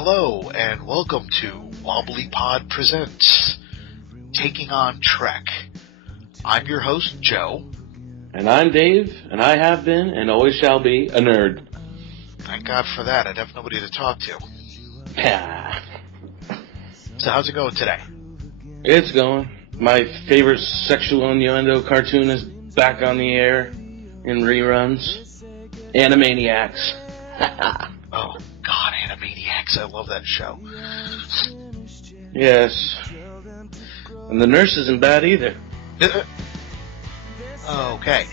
Hello, and welcome to Wobbly Pod Presents Taking on Trek. I'm your host, Joe. And I'm Dave, and I have been, and always shall be, a nerd. Thank God for that. I'd have nobody to talk to. Yeah. So how's it going today? It's going. My favorite sexual innuendo cartoon is back on the air in reruns. Animaniacs. Oh, God, Animaniacs. I love that show. Yes. And the nurse isn't bad either. Okay.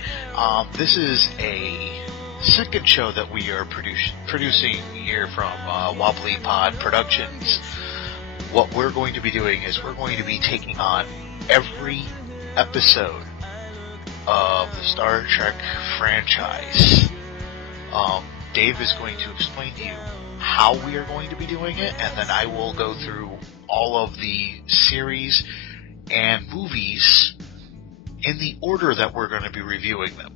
This is a second show that we are producing here from Wobbly Pod Productions. What we're going to be doing is we're going to be taking on every episode of the Star Trek franchise. Dave is going to explain to you how we are going to be doing it, and then I will go through all of the series and movies in the order that we're going to be reviewing them.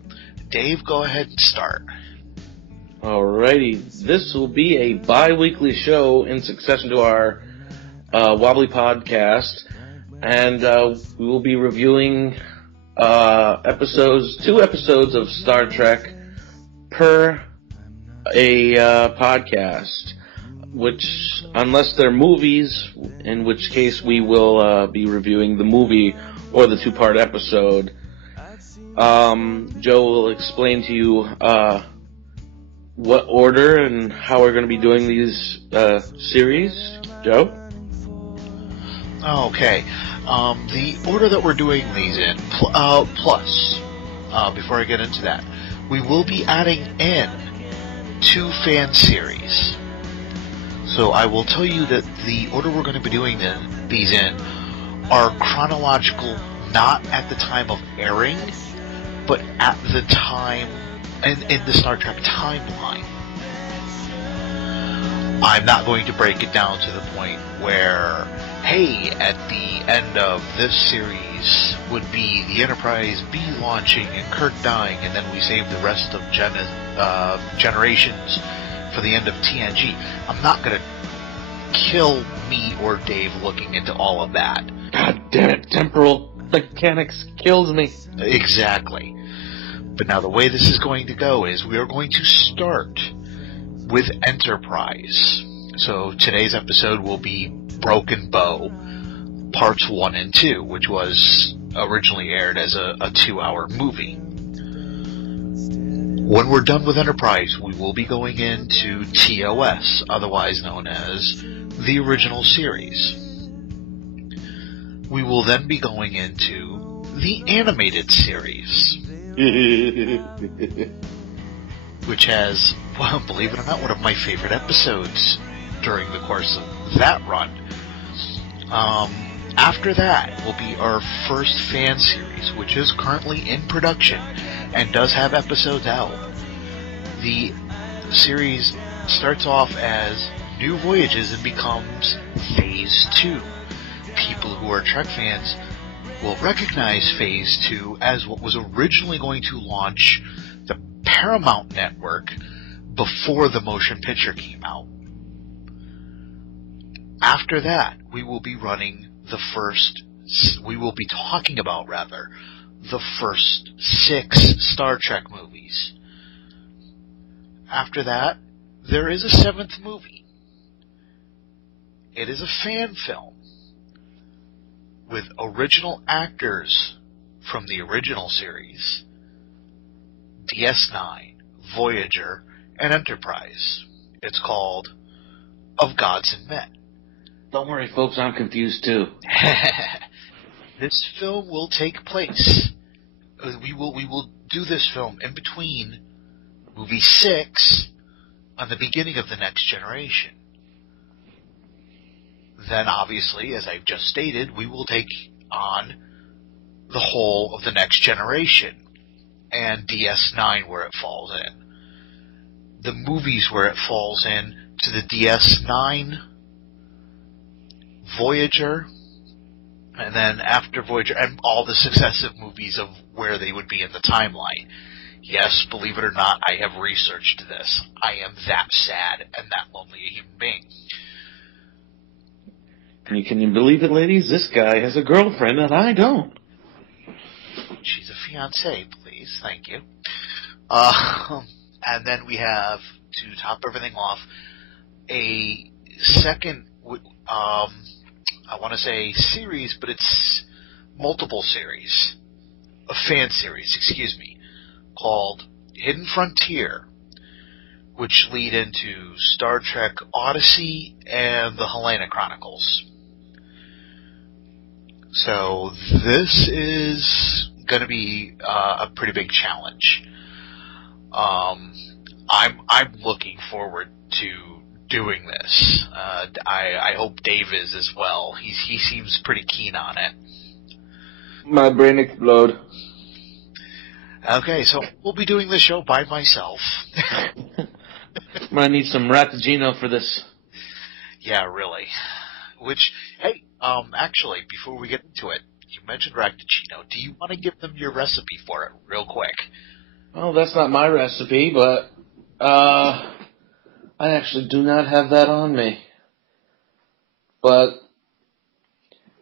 Dave, go ahead and start. Alrighty. This will be a bi-weekly show in succession to our Wobbly Podcast, and we will be reviewing two episodes of Star Trek per a podcast, which, unless they're movies, in which case we will be reviewing the movie or the two-part episode. Joe will explain to you what order and how we're going to be doing these series. Joe? Okay. The order that we're doing these in, plus, before I get into that, we will be adding in 2 fan series. So I will tell you that the order we're going to be doing these in are chronological, not at the time of airing, but at the time in the Star Trek timeline. I'm not going to break it down to the point where, hey, at the end of this series would be the Enterprise B launching and Kirk dying, and then we save the rest of Generations for the end of TNG. I'm not going to kill me or Dave looking into all of that. God damn it, temporal mechanics kills me. Exactly. But now the way this is going to go is we are going to start with Enterprise. So today's episode will be Broken Bow, parts 1 and 2, which was originally aired as a 2-hour movie. When we're done with Enterprise, we will be going into TOS, otherwise known as the original series. We will then be going into the animated series, which has, well, believe it or not, one of my favorite episodes during the course of that run. After that will be our first fan series, which is currently in production and does have episodes out. The series starts off as New Voyages and becomes Phase 2. People who are Trek fans will recognize Phase 2 as what was originally going to launch the Paramount Network before the motion picture came out. After that, we will be talking about the first 6 Star Trek movies. After that, there is a 7th movie. It is a fan film with original actors from the original series, DS9, Voyager, and Enterprise. It's called Of Gods and Men. Don't worry, folks, I'm confused too. This film will take place. We will do this film in between movie 6 and the beginning of the Next Generation. Then, obviously, as I've just stated, we will take on the whole of the Next Generation and DS9 where it falls in. The movies where it falls in to the DS9, Voyager, and then after Voyager, and all the successive movies of where they would be in the timeline. Yes, believe it or not, I have researched this. I am that sad and that lonely a human being. And can you believe it, ladies? This guy has a girlfriend and I don't. She's a fiancée, please. Thank you. And then we have, to top everything off, a second, I want to say series, but it's multiple series. A fan series, excuse me, called Hidden Frontier, which lead into Star Trek Odyssey and the Helena Chronicles. So this is going to be a pretty big challenge. I'm looking forward to doing this. I hope Dave is as well. He seems pretty keen on it. My brain explode. Okay, so we'll be doing this show by myself. I'm gonna need some Rattagino for this. Yeah, really. Which, hey, actually, before we get into it, you mentioned Rattagino. Do you want to give them your recipe for it real quick? Well, that's not my recipe, but I actually do not have that on me. But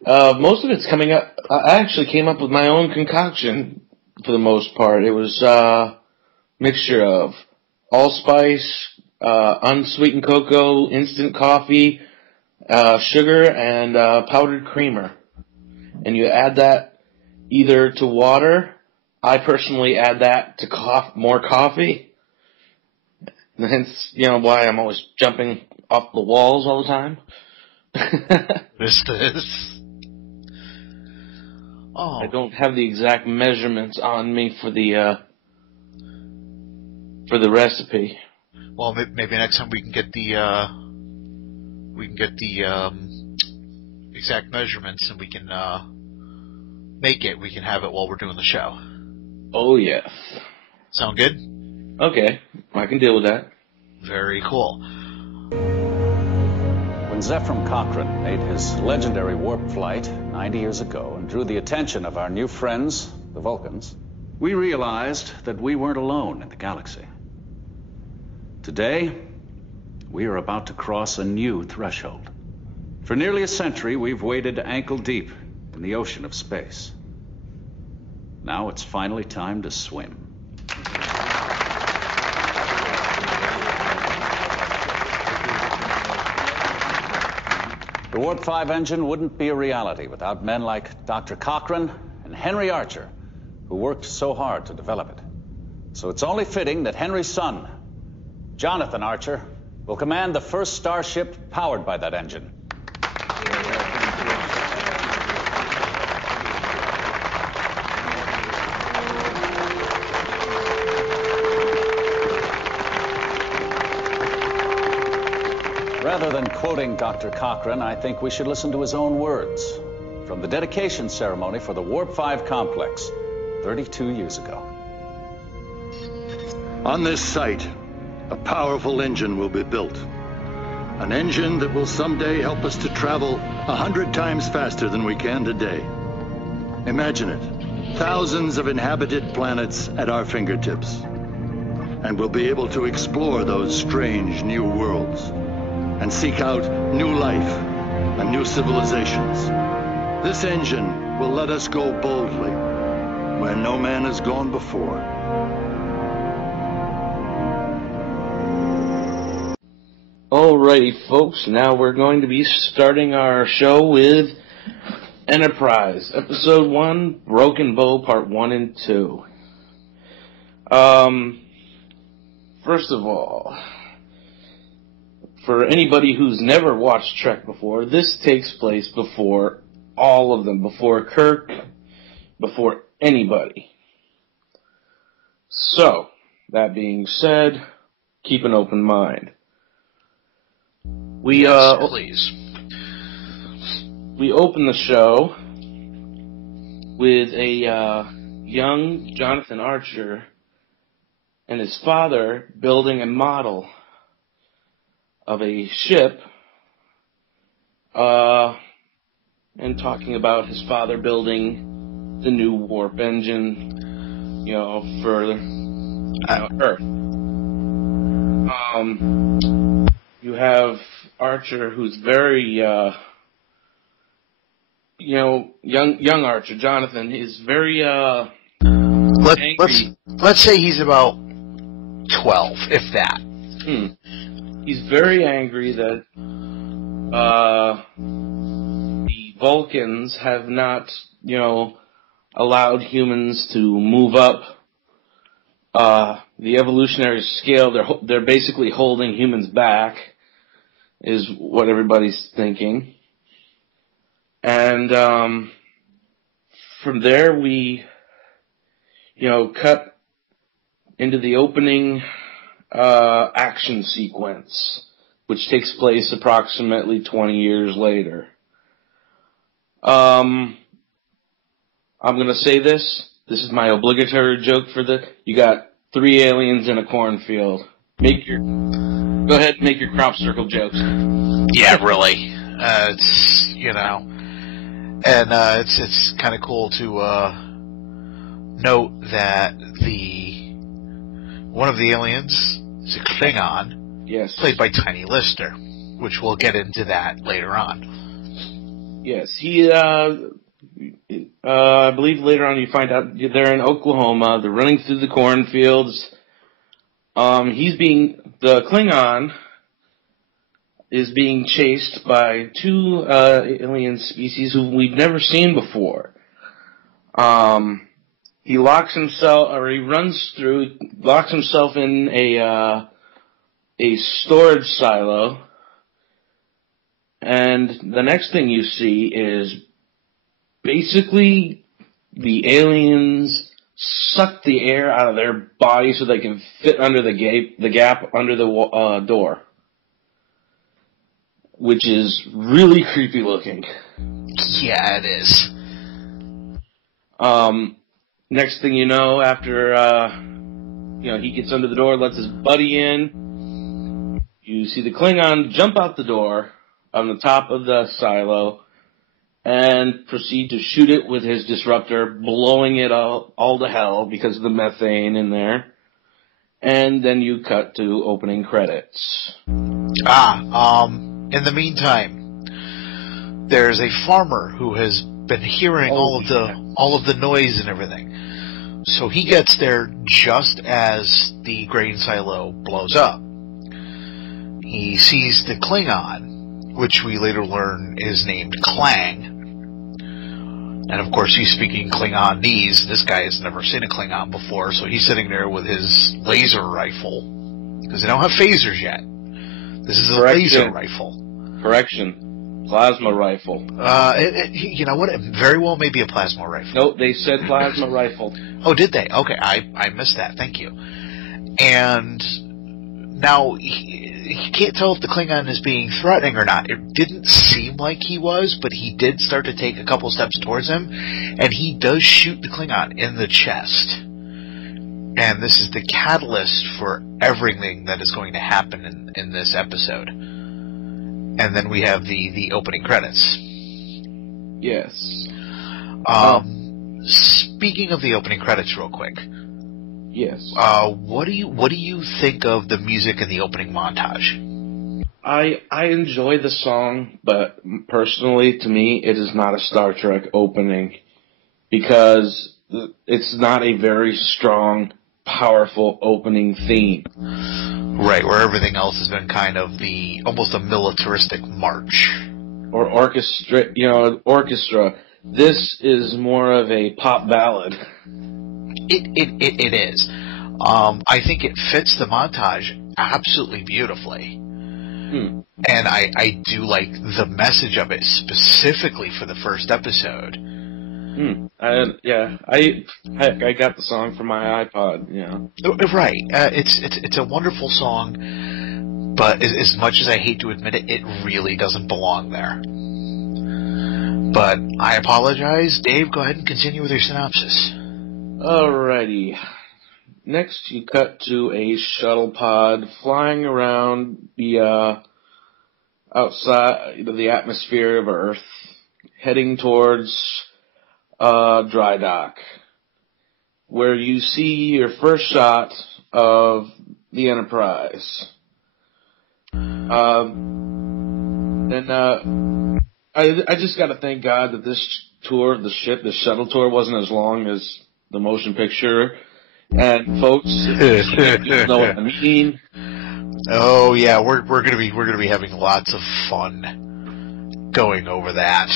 most of it's coming up. I actually came up with my own concoction for the most part. It was a mixture of allspice, unsweetened cocoa, instant coffee, sugar, and powdered creamer. And you add that either to water. I personally add that to more coffee. And hence, why I'm always jumping off the walls all the time. This. Oh. I don't have the exact measurements on me for the recipe. Well, maybe next time we can get the exact measurements and we can make it. We can have it while we're doing the show. Oh yes. Sound good? Okay, I can deal with that. Very cool. When Zefram Cochrane made his legendary warp flight 90 years ago and drew the attention of our new friends, the Vulcans, we realized that we weren't alone in the galaxy. Today, we are about to cross a new threshold. For nearly a century, we've waded ankle deep in the ocean of space. Now it's finally time to swim. The Warp 5 engine wouldn't be a reality without men like Dr. Cochrane and Henry Archer, who worked so hard to develop it. So it's only fitting that Henry's son, Jonathan Archer, will command the first starship powered by that engine. Rather than quoting Dr. Cochrane, I think we should listen to his own words from the dedication ceremony for the Warp 5 complex 32 years ago. On this site, a powerful engine will be built. An engine that will someday help us to travel 100 times faster than we can today. Imagine it. Thousands of inhabited planets at our fingertips. And we'll be able to explore those strange new worlds and seek out new life and new civilizations. This engine will let us go boldly where no man has gone before. Alrighty, folks, now we're going to be starting our show with Enterprise, Episode 1, Broken Bow, Part 1 and 2. First of all, for anybody who's never watched Trek before, this takes place before all of them, before Kirk, before anybody. So, that being said, keep an open mind. Yes, please. We open the show with a young Jonathan Archer and his father building a model of a ship, and talking about his father building the new warp engine, for Earth. You have Archer, who's very young Archer, Jonathan, is very Let's say he's about 12, if that. He's very angry that the Vulcans have not, allowed humans to move up the evolutionary scale. They're basically holding humans back, is what everybody's thinking. And from there we, cut into the opening action sequence, which takes place approximately 20 years later. I'm going to say this. This is my obligatory joke for you got 3 aliens in a cornfield. Go ahead and make your crop circle jokes. Yeah, really. It's, and it's kind of cool to note that one of the aliens is a Klingon, yes, played by Tiny Lister, which we'll get into that later on. Yes, he. I believe later on you find out they're in Oklahoma. They're running through the cornfields. The Klingon is being chased by 2 alien species who we've never seen before. He locks himself in a storage silo, and the next thing you see is basically the aliens suck the air out of their body so they can fit under the gap under the door, which is really creepy looking. Yeah, it is. Next thing you know, after he gets under the door, lets his buddy in, you see the Klingon jump out the door on the top of the silo and proceed to shoot it with his disruptor, blowing it all to hell because of the methane in there. And then you cut to opening credits. In the meantime, there's a farmer who has been hearing all of the noise and everything. So he gets there just as the grain silo blows up. He sees the Klingon, which we later learn is named Klang. And of course he's speaking Klingonese. This guy has never seen a Klingon before, so he's sitting there with his laser rifle. Because they don't have phasers yet. This is a laser rifle. Correction. Plasma rifle. You know what? It very well may be a plasma rifle. Nope, they said plasma rifle. Oh, did they? Okay, I missed that. Thank you. And now he can't tell if the Klingon is being threatening or not. It didn't seem like he was, but he did start to take a couple steps towards him, and he does shoot the Klingon in the chest. And this is the catalyst for everything that is going to happen in this episode. And then we have the opening credits. Yes. Speaking of the opening credits real quick. Yes. What do you think of the music in the opening montage? I enjoy the song, but personally, to me, it is not a Star Trek opening because it's not a very strong, powerful opening theme. Right, where everything else has been kind of almost a militaristic march. Or orchestra. This is more of a pop ballad. It is. I think it fits the montage absolutely beautifily. And I do like the message of it, specifically for the first episode. I got the song from my iPod, Right. It's a wonderful song, but as much as I hate to admit it, it really doesn't belong there. But I apologize. Dave, go ahead and continue with your synopsis. Alrighty. Next, you cut to a shuttle pod flying around the outside of the atmosphere of Earth, heading towards dry dock, where you see your first shot of the Enterprise. Then I just got to thank God that this tour, the shuttle tour, wasn't as long as the motion picture. And folks, you know what I mean. Oh yeah, we're gonna be having lots of fun going over that.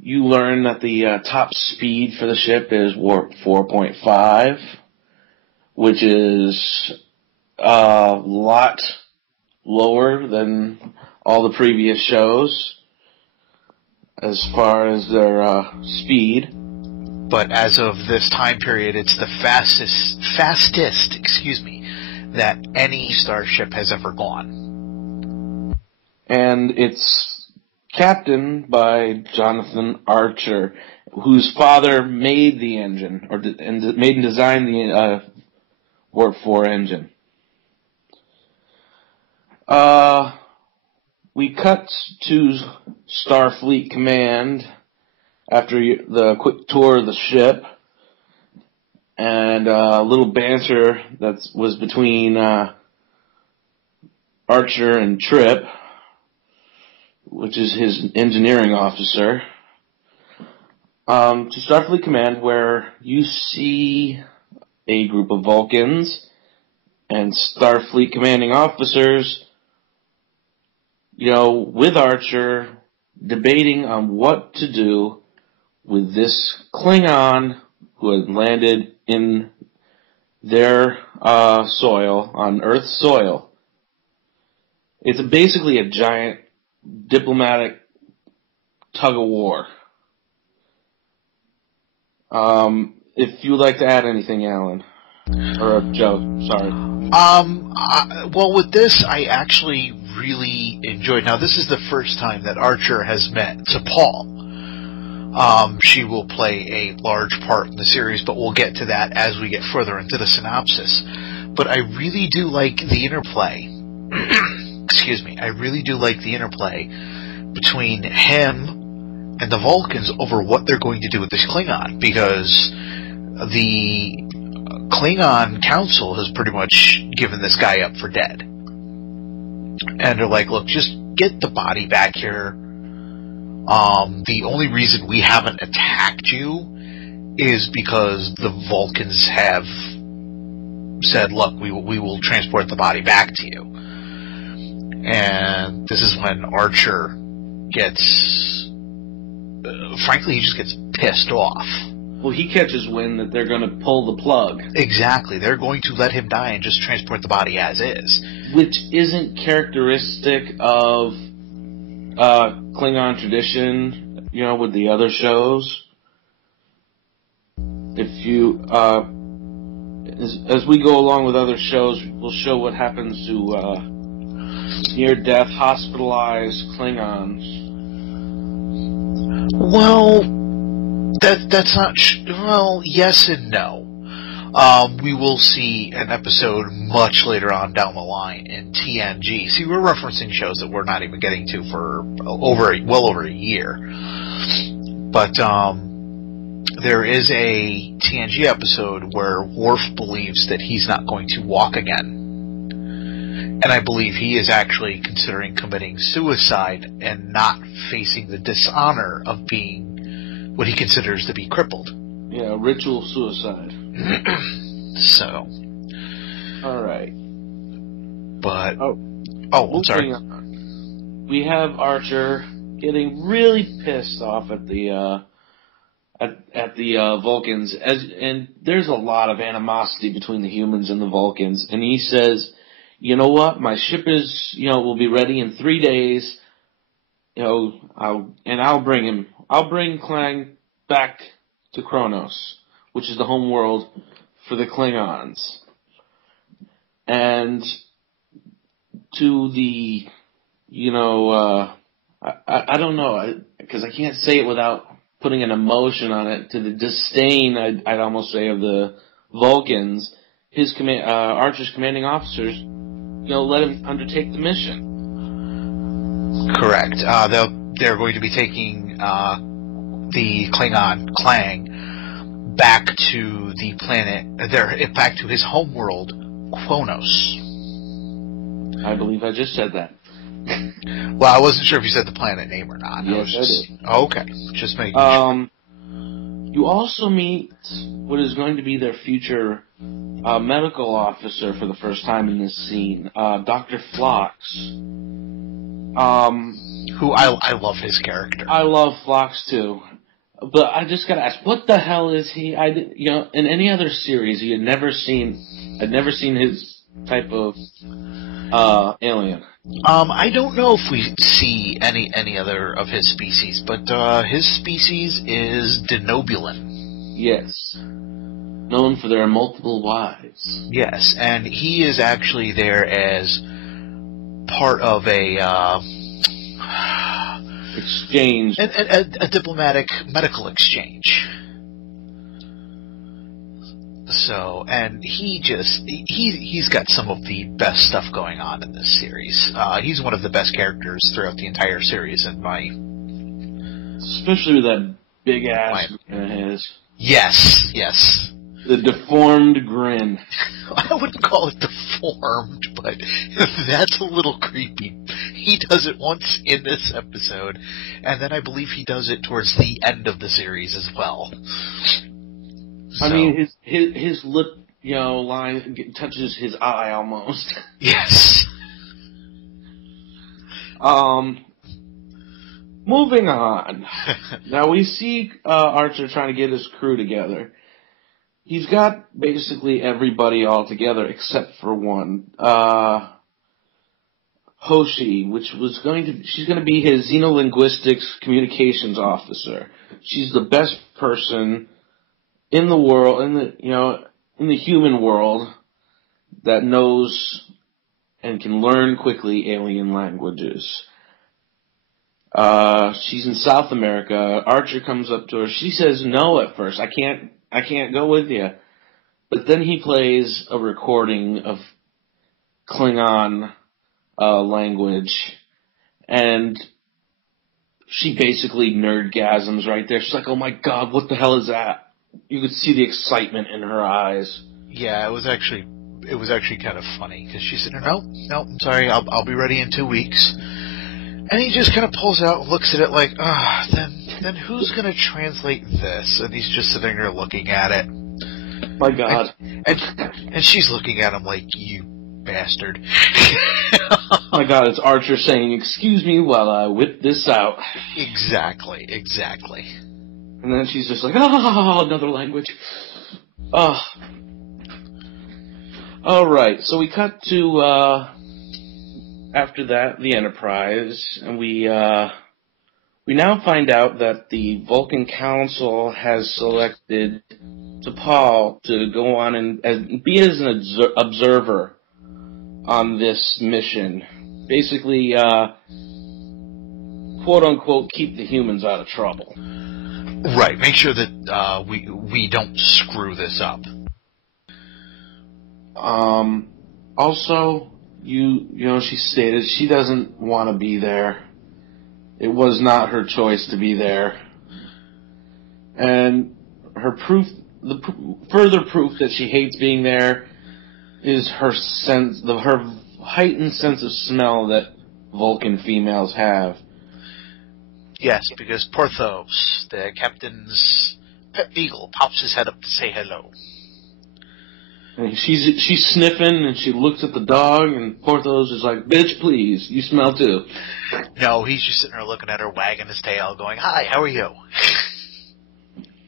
You learn that the top speed for the ship is warp 4.5, which is a lot lower than all the previous shows as far as their speed. But as of this time period, it's the fastest, that any starship has ever gone. And it's captained by Jonathan Archer, whose father made the engine, made and designed the Warp 4 engine. We cut to Starfleet Command after the quick tour of the ship, and a little banter that was between Archer and Trip, which is his engineering officer, to Starfleet Command, where you see a group of Vulcans and Starfleet commanding officers, with Archer, debating on what to do with this Klingon who had landed in their soil, on Earth's soil. It's basically a giant diplomatic tug-of-war. If you would like to add anything, Alan. Or Joe, sorry. Well, with this, I actually really enjoyed. Now, this is the first time that Archer has met T'Pol. She will play a large part in the series, but we'll get to that as we get further into the synopsis. But I really do like the interplay. Excuse me. I really do like the interplay between him and the Vulcans over what they're going to do with this Klingon, because the Klingon Council has pretty much given this guy up for dead. And they're like, look, just get the body back here. The only reason we haven't attacked you is because the Vulcans have said, look, we will transport the body back to you. And this is when Archer gets, frankly, he just gets pissed off. Well, he catches wind that they're going to pull the plug. Exactly. They're going to let him die and just transport the body as is. Which isn't characteristic of Klingon tradition, with the other shows. If you, as we go along with other shows, we'll show what happens to near-death, hospitalized Klingons. Well, that's not... well, yes and no. We will see an episode much later on down the line in TNG. See, we're referencing shows that we're not even getting to for well over a year. But there is a TNG episode where Worf believes that he's not going to walk again. And I believe he is actually considering committing suicide and not facing the dishonor of being what he considers to be crippled. Yeah, ritual suicide. So. Alright. But. I'm sorry. We have Archer getting really pissed off at the Vulcans, and there's a lot of animosity between the humans and the Vulcans, and he says, you know what, my ship is, will be ready in 3 days, I'll bring Klang back to Kronos, which is the home world for the Klingons. And to the, I don't know, because I can't say it without putting an emotion on it, to the disdain, I'd almost say, of the Vulcans, his Archer's commanding officers, let him undertake the mission. Correct. They're going to be taking the Klingon Klang back to the planet, back to his homeworld, Kronos. I believe I just said that. Well, I wasn't sure if you said the planet name or not. Yes, I did. Okay, just making sure. You also meet what is going to be their future medical officer for the first time in this scene, Dr. Phlox. Who I love his character. I love Phlox too, but I just gotta ask, what the hell is he? In any other series, I'd never seen his type of alien. I don't know if we see any other of his species, but his species is Denobulan. Yes. Known for their multiple wives. Yes, and he is actually there as part of a exchange. A diplomatic medical exchange. So, and he's got some of the best stuff going on in this series. He's one of the best characters throughout the entire series, especially with that big ass of his. Yes. The deformed grin. I wouldn't call it deformed, but that's a little creepy. He does it once in this episode, and then I believe he does it towards the end of the series as well. I mean, his lip, line touches his eye almost. Yes. Moving on. Now we see Archer trying to get his crew together. He's got basically everybody all together except for one. Hoshi, she's going to be his xenolinguistics communications officer. She's the best person in the world, in the human world, that knows and can learn quickly alien languages. She's in South America. Archer comes up to her. She says no at first. I can't go with you. But then he plays a recording of Klingon language, and she basically nerdgasms right there. She's like, "Oh my god, what the hell is that?" You could see the excitement in her eyes. Yeah, it was actually kind of funny, because she said, no, I'm sorry, I'll be ready in 2 weeks. And he just kind of pulls out, looks at it like, then who's going to translate this? And he's just sitting there looking at it. My god. And she's looking at him like, you bastard. My god, it's Archer saying, "Excuse me while I whip this out." Exactly. And then she's just like, another language. Alright, so we cut to, after that, the Enterprise, and we now find out that the Vulcan Council has selected T'Pol to go on and be as an observer on this mission. Basically, quote-unquote, keep the humans out of trouble. Right, make sure that we don't screw this up. Also, she stated she doesn't want to be there. It was not her choice to be there. And her further proof that she hates being there is her heightened sense of smell that Vulcan females have. Yes, because Porthos, the captain's pet beagle, pops his head up to say hello. And she's sniffing, and she looks at the dog, and Porthos is like, "Bitch, please, you smell too." No, he's just sitting there looking at her, wagging his tail, going, "Hi, how are you?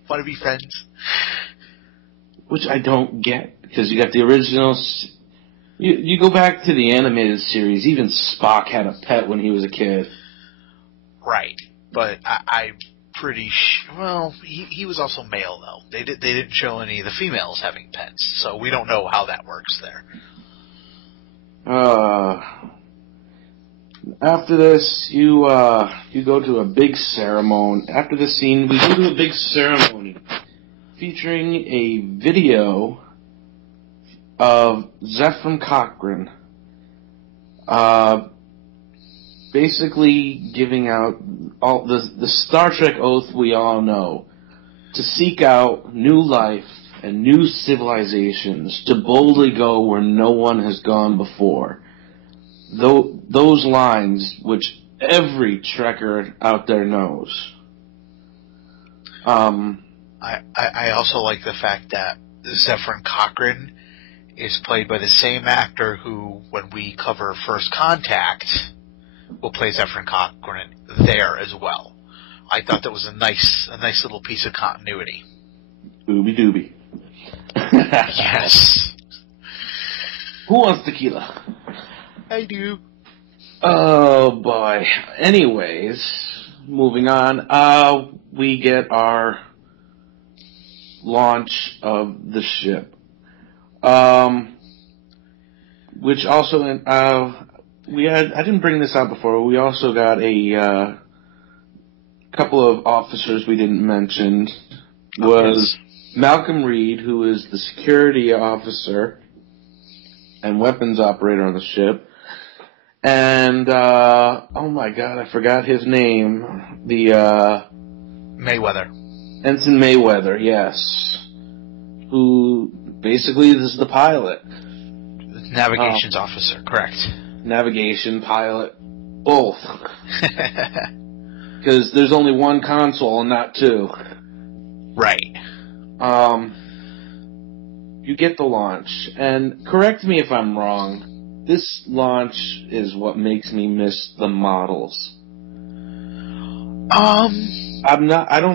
Want to be friends?" Which I don't get, because you got the originals. You go back to the animated series, even Spock had a pet when he was a kid. Right. But I'm pretty well, he was also male, though. They didn't show any of the females having pets, so we don't know how that works there. After this, you go to a big ceremony. After this scene, we go to a big ceremony featuring a video of Zefram Cochrane, basically giving out all the Star Trek oath we all know, to seek out new life and new civilizations, to boldly go where no one has gone before. those lines, which every Trekker out there knows. I also like the fact that Zefram Cochrane is played by the same actor who, when we cover First Contact, will play Zefram Cochrane there as well. I thought that was a nice little piece of continuity. Ooby dooby. Yes. Who wants tequila? I do. Oh boy. Anyways, moving on. We get our launch of the ship. Which also, I didn't bring this out before. We also got a couple of officers we didn't mention. Was Malcolm Reed, who is the security officer and weapons operator on the ship. And, oh my god, I forgot his name. Mayweather. Ensign Mayweather, yes. Who basically is the pilot. Navigations officer, correct. Navigation, pilot, both. Because there's only one console and not two. Right. You get the launch, and correct me if I'm wrong, this launch is what makes me miss the models. I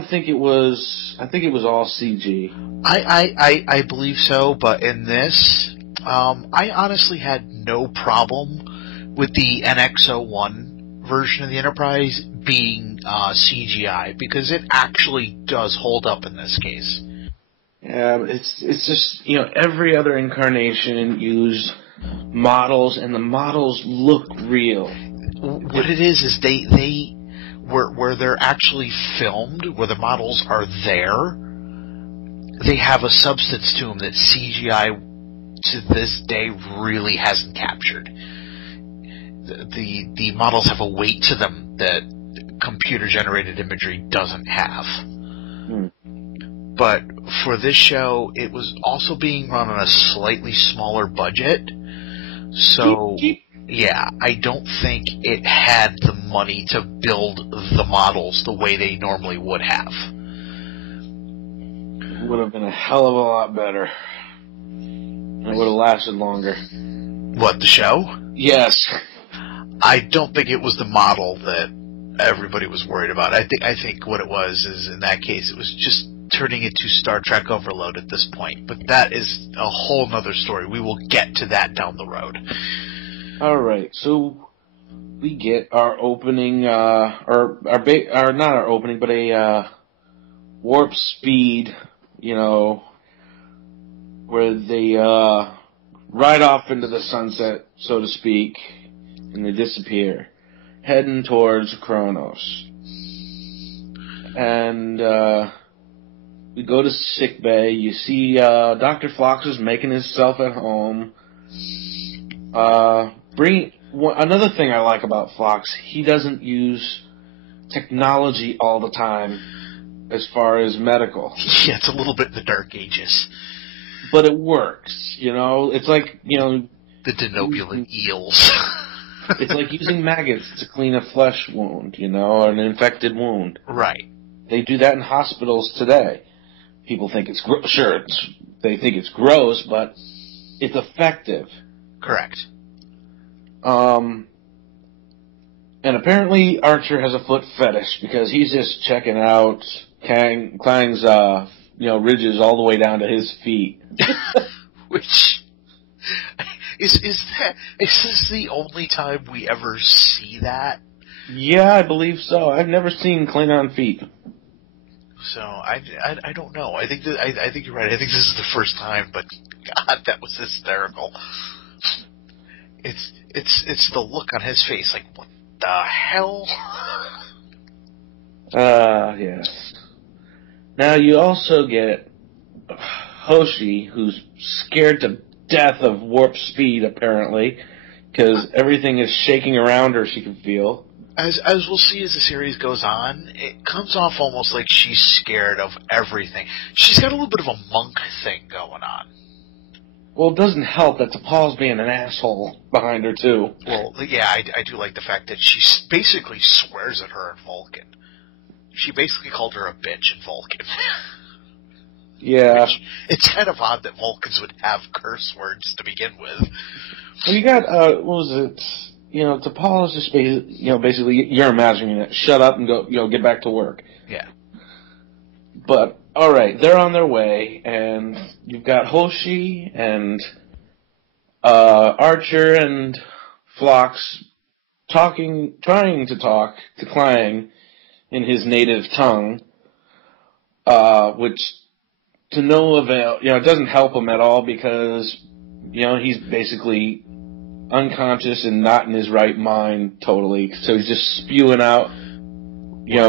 think it was all CG. I believe so, but in this, I honestly had no problem with the NX-01 version of the Enterprise being CGI, because it actually does hold up in this case. Yeah, it's just, every other incarnation used models, and the models look real. What it is they where they're actually filmed, where the models are there, they have a substance to them that CGI to this day really hasn't captured. The models have a weight to them that computer-generated imagery doesn't have. But for this show, it was also being run on a slightly smaller budget. So, yeah, I don't think it had the money to build the models the way they normally would have. It would have been a hell of a lot better. It would have lasted longer. What, the show? Yes. I don't think it was the model that everybody was worried about. I think what it was is, in that case, it was just turning into Star Trek Overload at this point. But that is a whole nother story. We will get to that down the road. Alright, so we get our opening, not our opening, but a warp speed, where they ride off into the sunset, so to speak, and they disappear, heading towards Kronos. And we go to sickbay. You see Dr. Phlox is making himself at home. Another thing I like about Phlox, he doesn't use technology all the time as far as medical. Yeah, it's a little bit the Dark Ages. But it works, It's like, the Denobulan eels. It's like using maggots to clean a flesh wound, or an infected wound. Right. They do that in hospitals today. People think it's they think it's gross, but it's effective. Correct. And apparently Archer has a foot fetish, because he's just checking out Klang's, ridges all the way down to his feet. Which is this the only time we ever see that? Yeah, I believe so. I've never seen Klingon feet. So I don't know. I think you're right. I think this is the first time, but God, that was hysterical. It's the look on his face, like, what the hell? Yes. Now you also get Hoshi, who's scared to death of warp speed, apparently, because everything is shaking around her, she can feel. As we'll see as the series goes on, it comes off almost like she's scared of everything. She's got a little bit of a monk thing going on. Well, it doesn't help that T'Pol's being an asshole behind her, too. Well, yeah, I do like the fact that she basically swears at her in Vulcan. She basically called her a bitch in Vulcan. Yeah. Which, it's kind of odd that Vulcans would have curse words to begin with. Well, you got, what was it? T'Pol is just, basically, you're imagining it. Shut up and go, get back to work. Yeah. But, alright, they're on their way, and you've got Hoshi and, Archer and Phlox trying to talk to Klang in his native tongue, which, to no avail, it doesn't help him at all because, he's basically unconscious and not in his right mind totally, so he's just spewing out,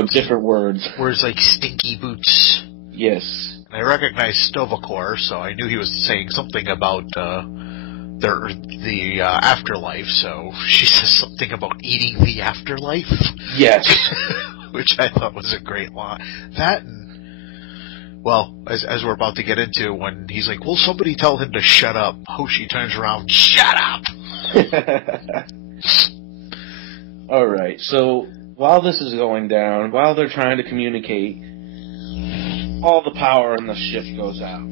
different words. Words like stinky boots. Yes. And I recognized Stovacor, so I knew he was saying something about the afterlife, so she says something about eating the afterlife. Yes. Which I thought was a great line. That and, well, as we're about to get into, when he's like, will somebody tell him to shut up? Hoshi turns around, shut up! Alright, so while this is going down, while they're trying to communicate, all the power in the ship goes out.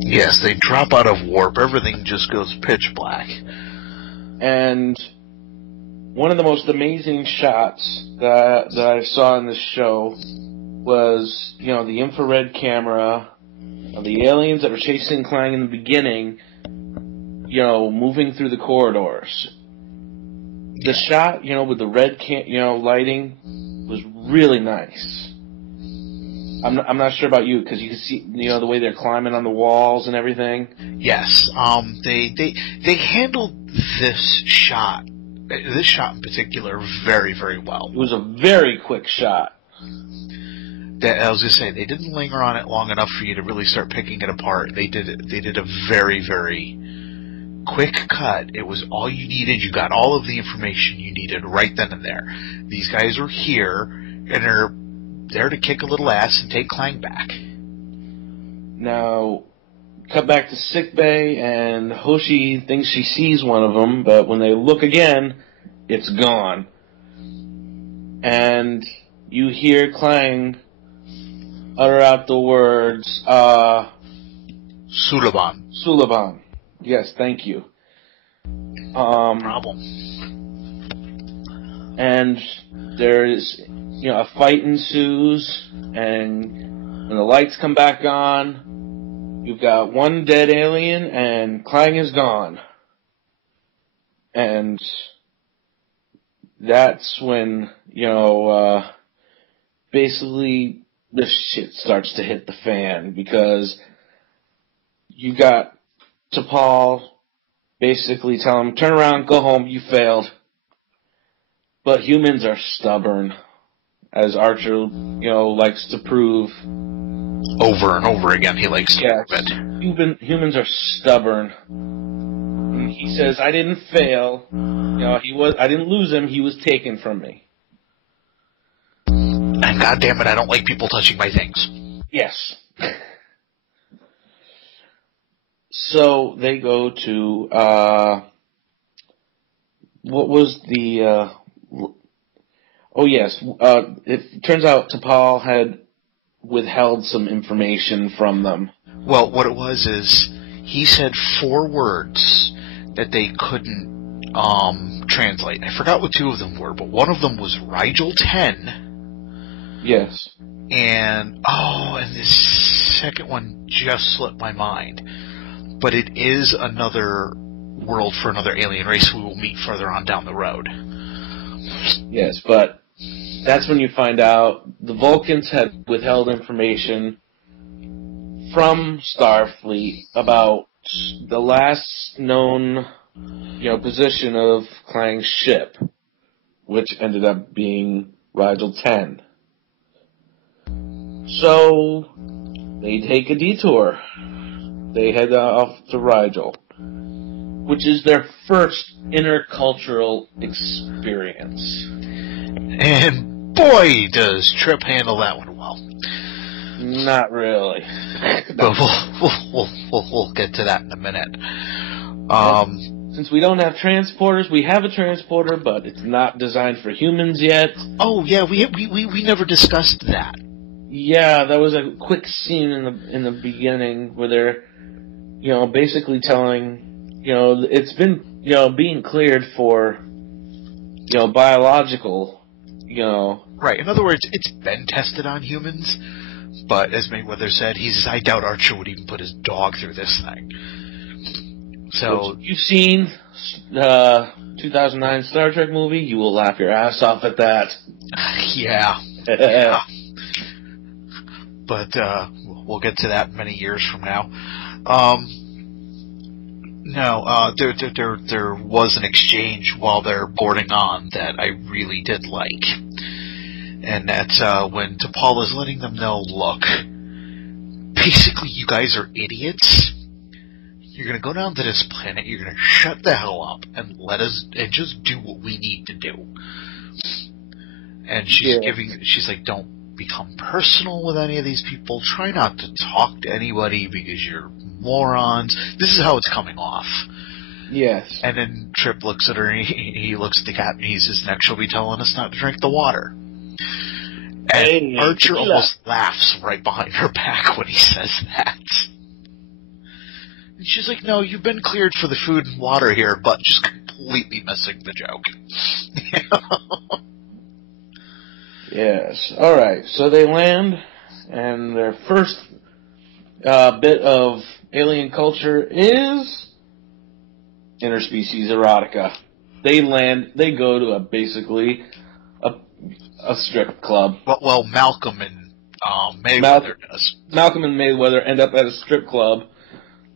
Yes, they drop out of warp. Everything just goes pitch black. And one of the most amazing shots that I saw in this show was, the infrared camera of the aliens that were chasing Klang in the beginning, moving through the corridors. The shot, with the red lighting was really nice. I'm not sure about you, because you can see, the way they're climbing on the walls and everything. Yes, they handled this shot in particular very, very well. It was a very quick shot. I was going to say, they didn't linger on it long enough for you to really start picking it apart. They did a very, very quick cut. It was all you needed. You got all of the information you needed right then and there. These guys are here, and they're there to kick a little ass and take Klang back. Now, cut back to sickbay, and Hoshi thinks she sees one of them, but when they look again, it's gone. And you hear Klang utter out the words, Suliban. Suliban. Yes, thank you. Problem. And there's, a fight ensues, and when the lights come back on, you've got one dead alien, and Klang is gone. And that's when, basically this shit starts to hit the fan, because you got T'Pol basically tell him, turn around, go home, you failed. But humans are stubborn, as Archer, likes to prove. Over and over again, he likes to prove it. Humans are stubborn. And he says, I didn't fail. I didn't lose him, he was taken from me. And goddammit, I don't like people touching my things. Yes. So they go to, what was the, it turns out T'Pol had withheld some information from them. Well, what it was is, he said 4 words that they couldn't, translate. I forgot what 2 of them were, but one of them was Rigel 10. Yes. And the second one just slipped my mind. But it is another world for another alien race we will meet further on down the road. Yes, but that's when you find out the Vulcans had withheld information from Starfleet about the last known, position of Klang's ship, which ended up being Rigel 10. So they take a detour. They head off to Rigel, which is their first intercultural experience. And boy, does Trip handle that one well. Not really. But we'll get to that in a minute. Since we don't have transporters, we have a transporter, but it's not designed for humans yet. Oh yeah, we never discussed that. Yeah, that was a quick scene in the beginning where they're, basically telling, it's been, being cleared for, biological, Right. In other words, it's been tested on humans, but as Mayweather said, I doubt Archer would even put his dog through this thing. So you've seen 2009 Star Trek movie, you will laugh your ass off at that. Yeah. Yeah. But we'll get to that many years from now. There was an exchange while they're boarding on that I really did like. And that's when T'Pol is letting them know, look, basically you guys are idiots. You're going to go down to this planet, you're going to shut the hell up and and just do what we need to do. And she's like, don't become personal with any of these people. Try not to talk to anybody because you're morons. This is how it's coming off. Yes. And then Trip looks at her and he looks at the captain and he says, next she'll be telling us not to drink the water. And Archer almost laughs right behind her back when he says that. And she's like, no, you've been cleared for the food and water here, but just completely missing the joke. Yes. All right. So they land, and their first bit of alien culture is interspecies erotica. They land. They go to basically a strip club. Well, Malcolm and Mayweather does. Malcolm and Mayweather end up at a strip club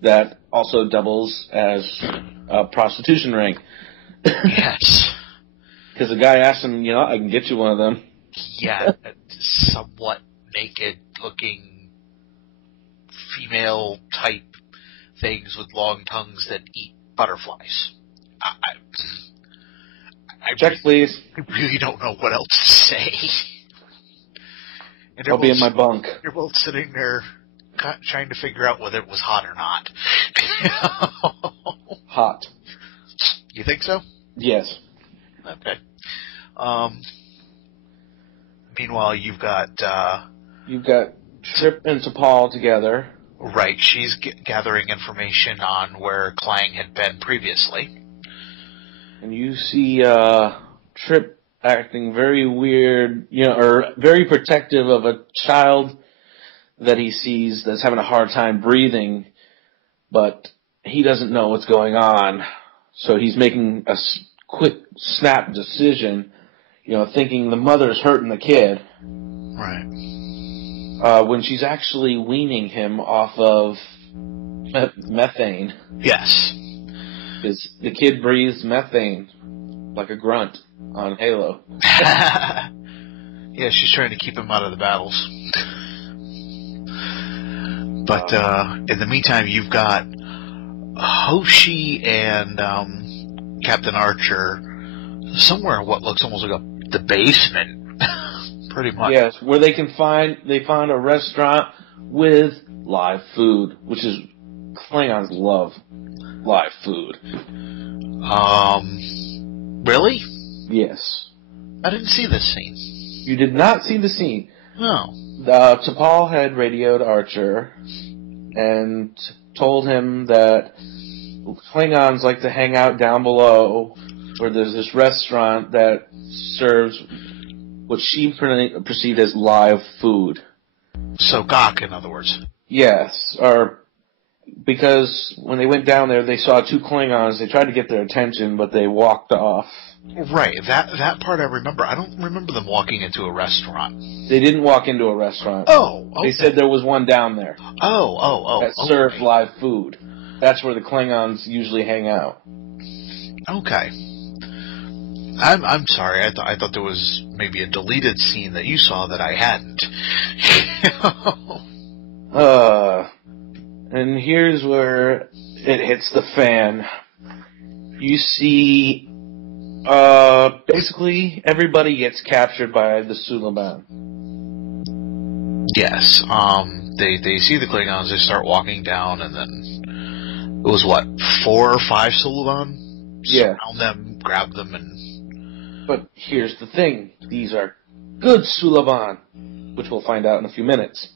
that also doubles as a prostitution ring. Yes. Because the guy asked him, I can get you one of them. Yeah, somewhat naked-looking female-type things with long tongues that eat butterflies. Check, please. I really don't know what else to say. And I'll be in my bunk. You're both sitting there trying to figure out whether it was hot or not. Hot. You think so? Yes. Okay. Meanwhile, you've got Trip and T'Pol together. Right. She's gathering information on where Klang had been previously. And you see Trip acting very weird, or very protective of a child that he sees that's having a hard time breathing, but he doesn't know what's going on. So he's making a quick snap decision, thinking the mother's hurting the kid. Right. When she's actually weaning him off of methane. Yes. Because the kid breathes methane like a grunt on Halo. Yeah, she's trying to keep him out of the battles. But in the meantime, you've got Hoshi and Captain Archer somewhere in what looks almost like the basement, pretty much. Yes, where they find a restaurant with live food, which is Klingons love live food. Really? Yes. I didn't see this scene. You did not see the scene. No. T'Pol had radioed Archer and told him that Klingons like to hang out down below where there's this restaurant that serves what she perceived as live food. So Gok, in other words. Yes, because when they went down there, they saw two Klingons. They tried to get their attention, but they walked off. Right, that part I remember. I don't remember them walking into a restaurant. They didn't walk into a restaurant. Oh, okay. They said there was one down there. Oh. That served live food. That's where the Klingons usually hang out. Okay. I'm sorry. I thought there was maybe a deleted scene that you saw that I hadn't. And here's where it hits the fan. You see, basically everybody gets captured by the Suliban. Yes. They see the Klingons, they start walking down, and then it was, 4 or 5 Suliban? Yeah. Surround them, grab them, and... But here's the thing. These are good Suliban, which we'll find out in a few minutes.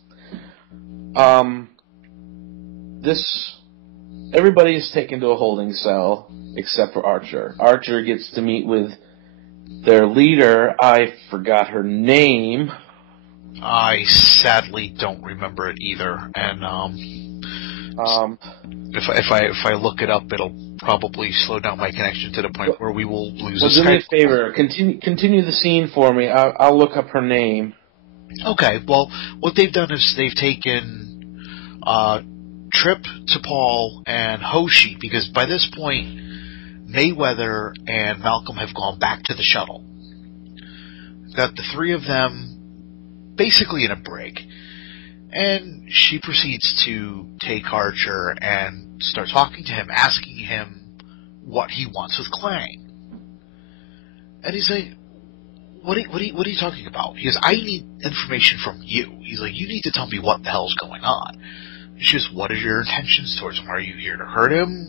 Everybody is taken to a holding cell, except for Archer. Archer gets to meet with their leader. I forgot her name. I sadly don't remember it either, and if I look it up, it'll probably slow down my connection to the point where we will lose a Skype. Do me a favor, continue the scene for me. I'll look up her name. Okay, well, what they've done is they've taken Trip, T'Pol, and Hoshi, because by this point, Mayweather and Malcolm have gone back to the shuttle. Got the 3 of them basically in a brig. And she proceeds to take Archer and start talking to him, asking him what he wants with Klang. And he's like, what are you talking about? He goes, I need information from you. He's like, you need to tell me what the hell's going on. She goes, what are your intentions towards him? Are you here to hurt him?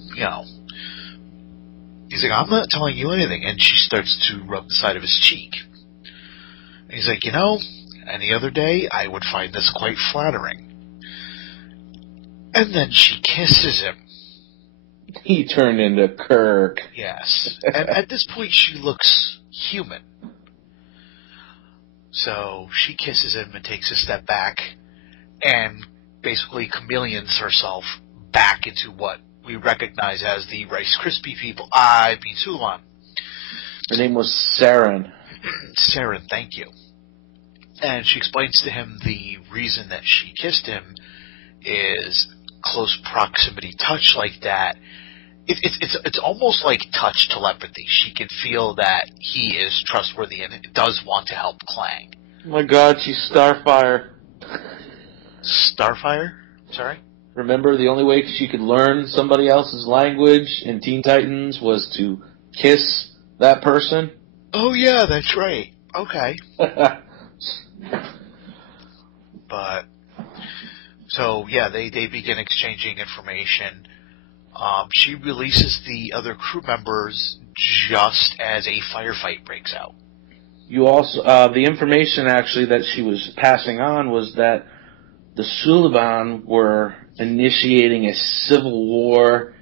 He's like, I'm not telling you anything. And she starts to rub the side of his cheek. And he's like, any other day, I would find this quite flattering. And then she kisses him. He turned into Kirk. Yes. And at this point, she looks human. So she kisses him and takes a step back and basically chameleons herself back into what we recognize as the Rice Krispie people. Suliban. Her name was Saren. Saren, thank you. And she explains to him the reason that she kissed him is close proximity touch like that. It's almost like touch telepathy. She can feel that he is trustworthy and does want to help Klang. Oh my God, she's Starfire. Starfire? Sorry? Remember, the only way she could learn somebody else's language in Teen Titans was to kiss that person? Oh yeah, that's right. Okay. But, so yeah, they begin exchanging information. She releases the other crew members just as a firefight breaks out. You also, the information actually that she was passing on was that the Suliban were initiating a civil war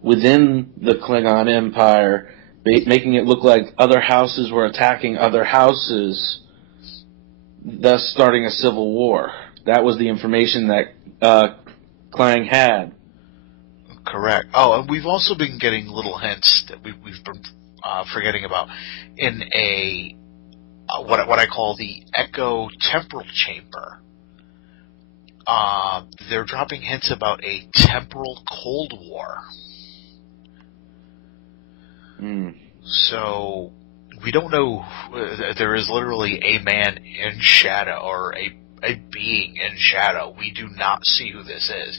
within the Klingon Empire, making it look like other houses were attacking other houses, thus starting a civil war. That was the information that Klang had. Correct. Oh, and we've also been getting little hints that we've been forgetting about in a what I call the Echo Temporal Chamber. They're dropping hints about a temporal Cold War. So we don't know. There is literally a man in shadow, or a being in shadow. We do not see who this is,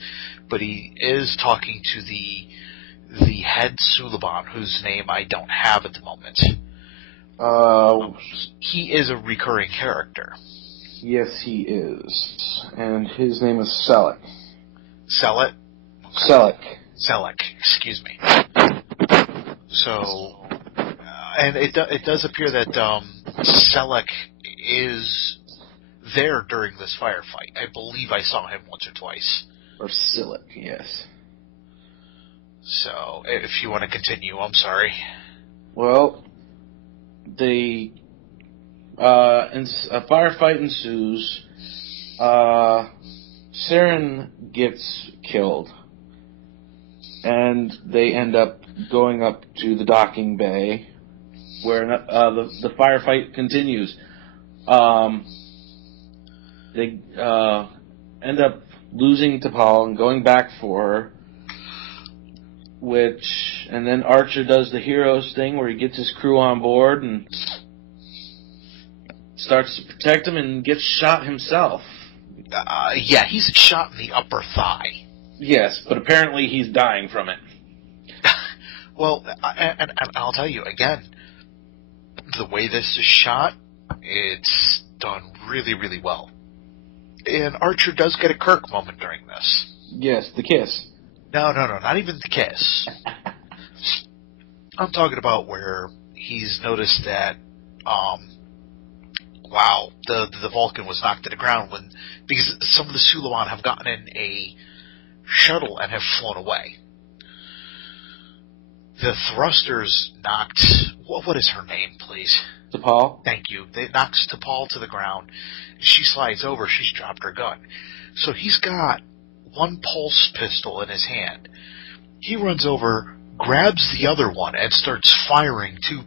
but he is talking to the head Suliban, whose name I don't have at the moment. He is a recurring character. Yes, he is. And his name is Selleck. Selleck? Selleck, excuse me. So, and it does appear that Selleck is there during this firefight. I believe I saw him once or twice. Or Selleck, yes. So, if you want to continue, I'm sorry. Well, a firefight ensues. Saren gets killed, and they end up going up to the docking bay, where the firefight continues. They end up losing T'Pol and going back for her, and then Archer does the hero's thing where he gets his crew on board and starts to protect him and gets shot himself. Yeah, he's shot in the upper thigh. Yes, but apparently he's dying from it. Well, and I'll tell you, again, the way this is shot, it's done really, really well. And Archer does get a Kirk moment during this. Yes, the kiss. No, not even the kiss. I'm talking about where he's noticed that, wow, the Vulcan was knocked to the ground because some of the Suliban have gotten in a shuttle and have flown away. The thrusters knocked, what is her name, please? T'Pol? Thank you. They knocked T'Pol to the ground. She slides over. She's dropped her gun. So he's got one pulse pistol in his hand. He runs over, grabs the other one, and starts firing two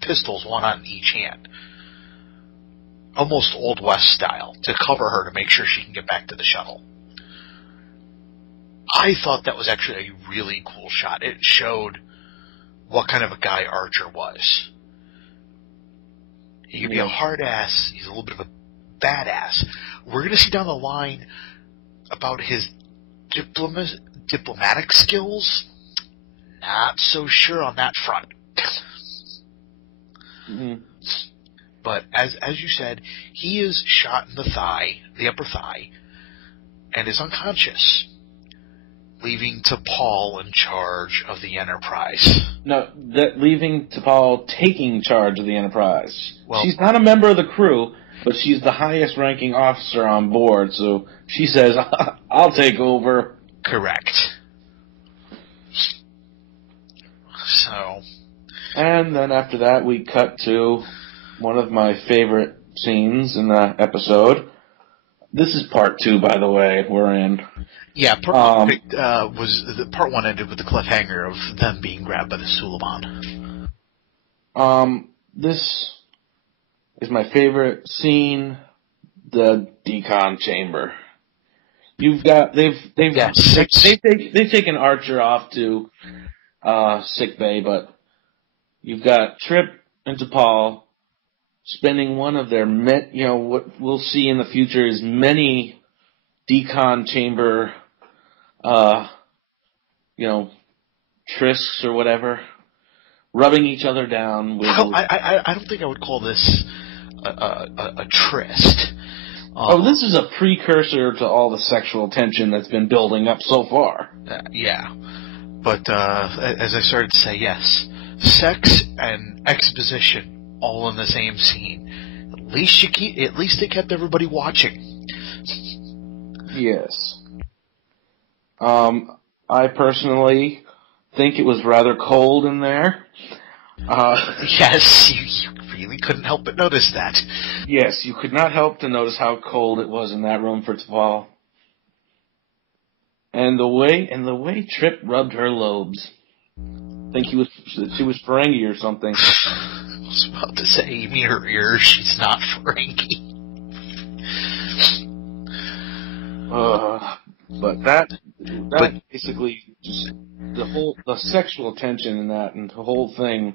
pistols, one on each hand. Almost Old West style, to cover her to make sure she can get back to the shuttle. I thought that was actually a really cool shot. It showed what kind of a guy Archer was. He could be a hard ass. He's a little bit of a badass. We're going to see down the line about his diplomatic skills. Not so sure on that front. Mm-hmm. But as you said, he is shot in the upper thigh, and is unconscious, leaving T'Pol in charge of the Enterprise. No, leaving T'Pol taking charge of the Enterprise. Well, she's not a member of the crew, but she's the highest ranking officer on board, so she says, I'll take over. Correct. So. And then after that, we cut to one of my favorite scenes in the episode. This is part 2, by the way, we're in. Yeah, part one ended with the cliffhanger of them being grabbed by the Suliban. This is my favorite scene, the decon chamber. They've taken Archer off to sick bay, but you've got Trip and T'Pol spending one of their what we'll see in the future is many decon chamber trysts or whatever, rubbing each other down with... Well, I don't think I would call this a tryst. This is a precursor to all the sexual tension that's been building up so far. Yeah. But as I started to say, yes, sex and exposition all in the same scene. At least they kept everybody watching. Yes. I personally think it was rather cold in there. Yes, you really couldn't help but notice that. Yes, you could not help to notice how cold it was in that room for T'Pol. And the way Trip rubbed her lobes. I think she was Ferengi or something. I was about to say, you mean her ears? She's not Ferengi. But that basically just the sexual tension in that and the whole thing,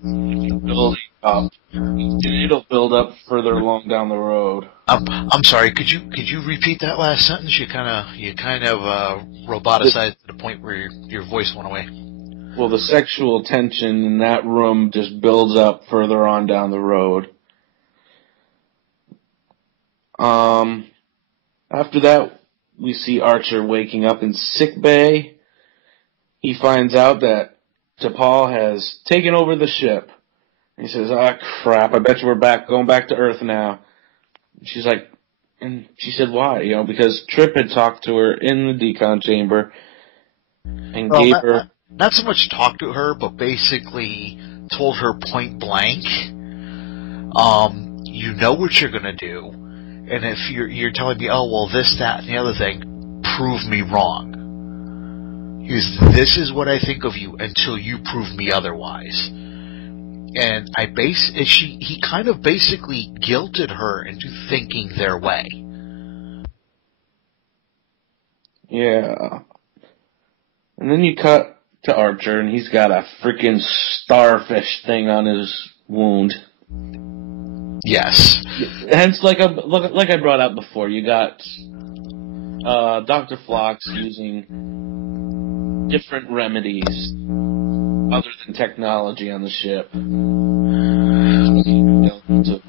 building up. It'll build up further along down the road. I'm sorry. Could you repeat that last sentence? You kind of roboticized to the point where your voice went away. Well, the sexual tension in that room just builds up further on down the road. After that, we see Archer waking up in sick bay. He finds out that T'Pol has taken over the ship. He says, crap, I bet you we're going back to Earth now. She's like, and she said, why? Because Trip had talked to her in the decon chamber and gave her... Not so much talked to her, but basically told her point blank, you know what you're going to do, and if you're telling me, oh, well, this, that, and the other thing, prove me wrong. This is what I think of you until you prove me otherwise. And he kind of basically guilted her into thinking their way. Yeah. And then you cut to Archer, and he's got a freaking starfish thing on his wound. Yes. Hence, like I brought up before, you got Dr. Phlox using different remedies other than technology on the ship. You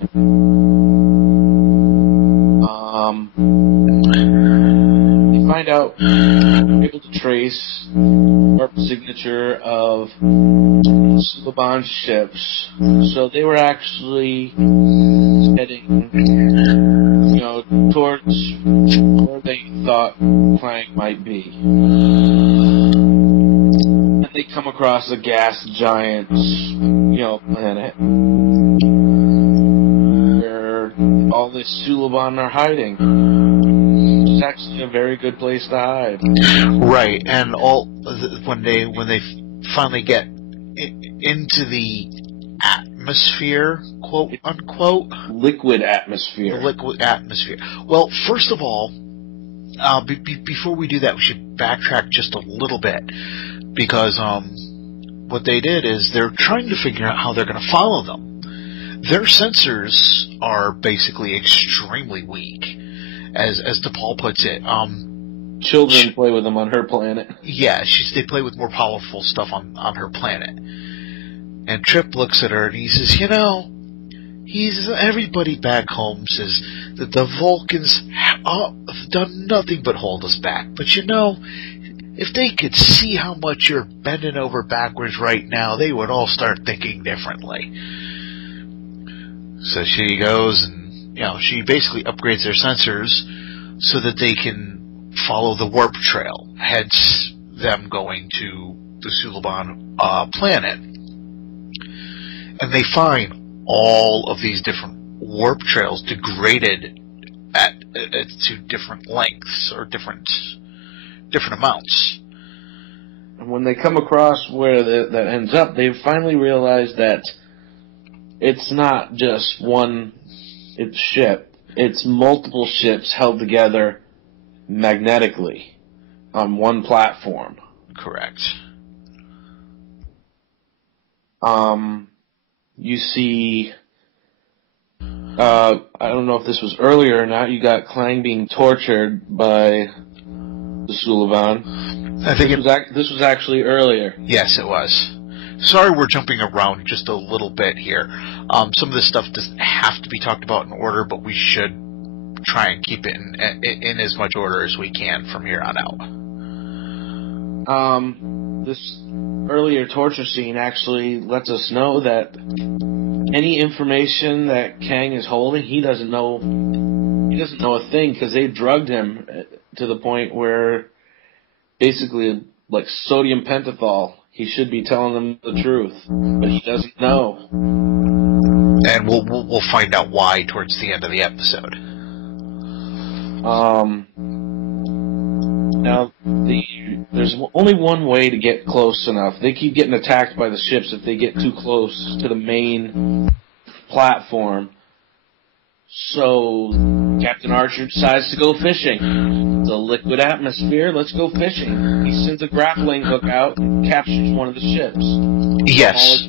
find out you're able to trace the warp signature of Suliban ships. So they were actually heading, towards where they thought Clang might be. And they come across a gas giant, planet where all the Suliban are hiding. It's actually a very good place to hide. Right, and when they finally get into the atmosphere, quote unquote, liquid atmosphere. The liquid atmosphere. Well, first of all, before we do that, we should backtrack just a little bit, because what they did is they're trying to figure out how they're going to follow them. Their sensors are basically extremely weak, as DePaul puts it. Children play with them on her planet. Yeah, they play with more powerful stuff on her planet. And Trip looks at her and he says, everybody back home says that the Vulcans have done nothing but hold us back. But if they could see how much you're bending over backwards right now, they would all start thinking differently. So she goes and, she basically upgrades their sensors so that they can follow the warp trail, hence them going to the Suliban planet. And they find all of these different warp trails degraded to different lengths or different amounts. And when they come across where that ends up, they finally realize that it's not just one ship. It's multiple ships held together magnetically on one platform. Correct. You see, I don't know if this was earlier or not, you got Clang being tortured by the Suliban. I think this was actually earlier. Yes, it was. Sorry we're jumping around just a little bit here. Some of this stuff doesn't have to be talked about in order, but we should try and keep it in as much order as we can from here on out. This earlier torture scene actually lets us know that any information that Kang is holding, he doesn't know a thing, because they drugged him to the point where basically, like sodium pentothal, he should be telling them the truth, but he doesn't know. And we'll find out why towards the end of the episode. Now, there's only one way to get close enough. They keep getting attacked by the ships if they get too close to the main platform. So, Captain Archer decides to go fishing. The liquid atmosphere, let's go fishing. He sends a grappling hook out and captures one of the ships. Yes.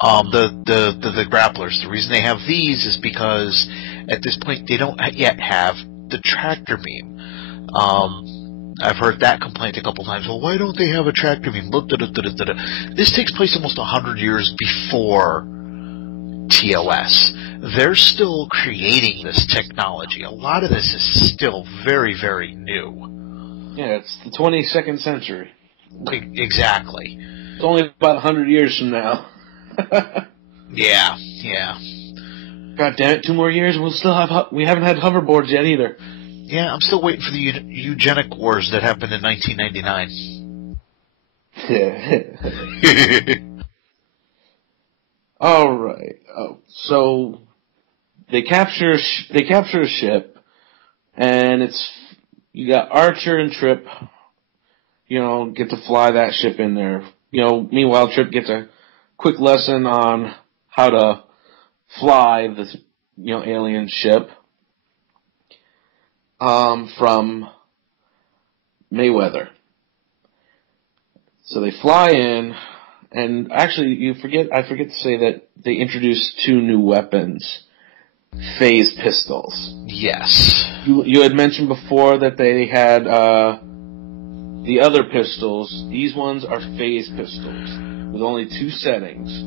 The grapplers. The reason they have these is because at this point they don't yet have the tractor beam. I've heard that complaint a couple times. Well, why don't they have a tractor beam? This takes place almost 100 years before TOS. They're still creating this technology. A lot of this is still very, very new. Yeah, it's the 22nd century. Exactly. It's only about 100 years from now. Yeah. God damn it, 2 more years and we haven't had hoverboards yet either. Yeah, I'm still waiting for the eugenic wars that happened in 1999. All right. So they capture a ship, and you got Archer and Trip. Get to fly that ship in there. Meanwhile, Trip gets a quick lesson on how to fly this alien ship. From Mayweather. So they fly in, and actually, I forget to say that they introduced 2 new weapons. Phase pistols. Yes. You had mentioned before that they had, the other pistols. These ones are phase pistols, with only 2 settings.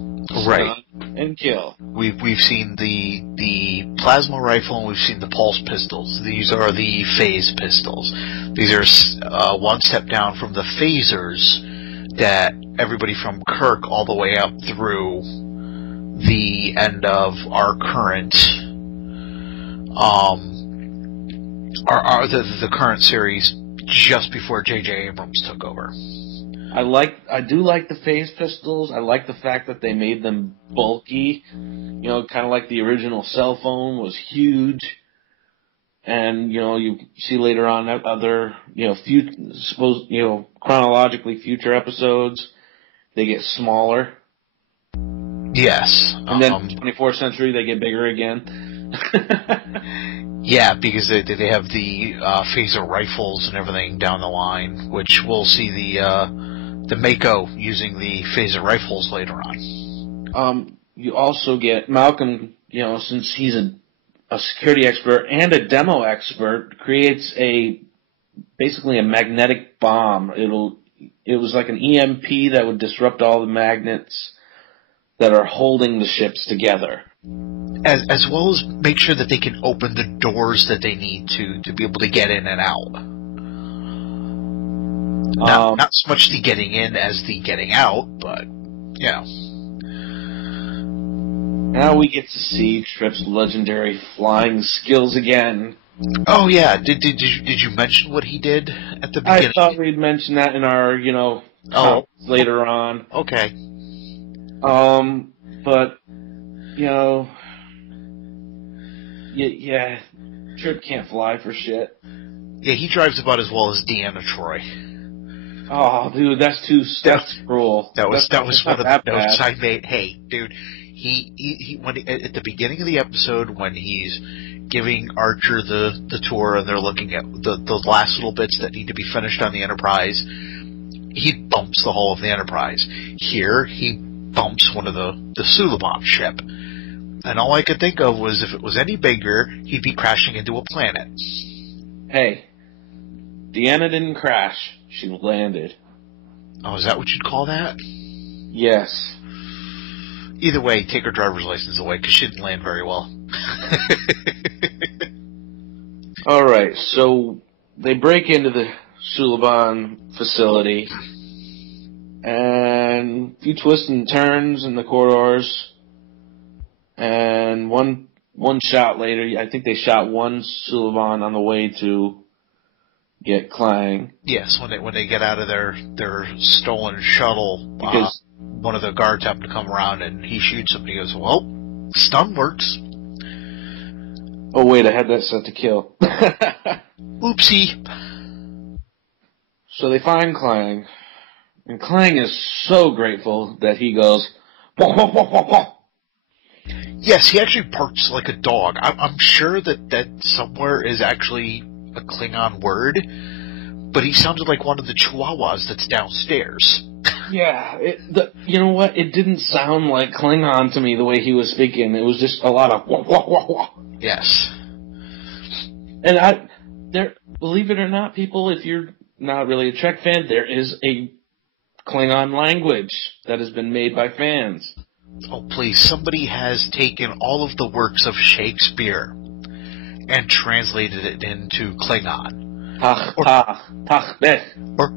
Right. Stun and kill. We've seen the plasma rifle and we've seen the pulse pistols. These are the phase pistols. These are one step down from the phasers that everybody from Kirk all the way up through the end of our current the current series just before J.J. Abrams took over. I do like the phase pistols. I like the fact that they made them bulky. You know, kind of like the original cell phone was huge. And, you know, you see later on other, chronologically future episodes, they get smaller. Yes. And then 24th century, they get bigger again. Yeah, because they have the phaser rifles and everything down the line, which we'll see the Mako using the phaser rifles later on. You also get Malcolm, you know, since he's a security expert and a demo expert, creates basically a magnetic bomb. It was like an EMP that would disrupt all the magnets that are holding the ships together. As well as make sure that they can open the doors that they need to be able to get in and out. Not so much the getting in as the getting out, but, you know. Now we get to see Trip's legendary flying skills again. Oh yeah, did you mention what he did at the beginning? I thought we'd mention that in our, later on. Okay. But, you know, yeah, Trip can't fly for shit. Yeah, he drives about as well as Deanna Troy. Oh, dude, that's cruel. That was I made. Hey, dude, he when at the beginning of the episode when he's giving Archer the tour and they're looking at the last little bits that need to be finished on the Enterprise, he bumps the hull of the Enterprise. Here, he bumps one of the Suliban ship. And all I could think of was if it was any bigger, he'd be crashing into a planet. Hey, Deanna didn't crash. She landed. Oh, is that what you'd call that? Yes. Either way, take her driver's license away, because she didn't land very well. Alright, so they break into the Suliban facility, and a few twists and turns in the corridors, and one shot later, I think they shot one Suliban on the way to get Klang. Yes, when they get out of their stolen shuttle, because one of the guards happened to come around and he shoots him and he goes, well, stun works. Oh wait, I had that set to kill. Oopsie. So they find Klang, and Klang is so grateful that he goes, wah, wah, wah, wah, wah. Yes, he actually barks like a dog. I'm sure that somewhere is actually a Klingon word, but he sounded like one of the Chihuahuas that's downstairs. Yeah, you know what? It didn't sound like Klingon to me the way he was speaking. It was just a lot of wah, wah, wah, wah. Yes. And believe it or not, people, if you're not really a Trek fan, there is a Klingon language that has been made by fans. Oh, please, somebody has taken all of the works of Shakespeare and translated it into Klingon.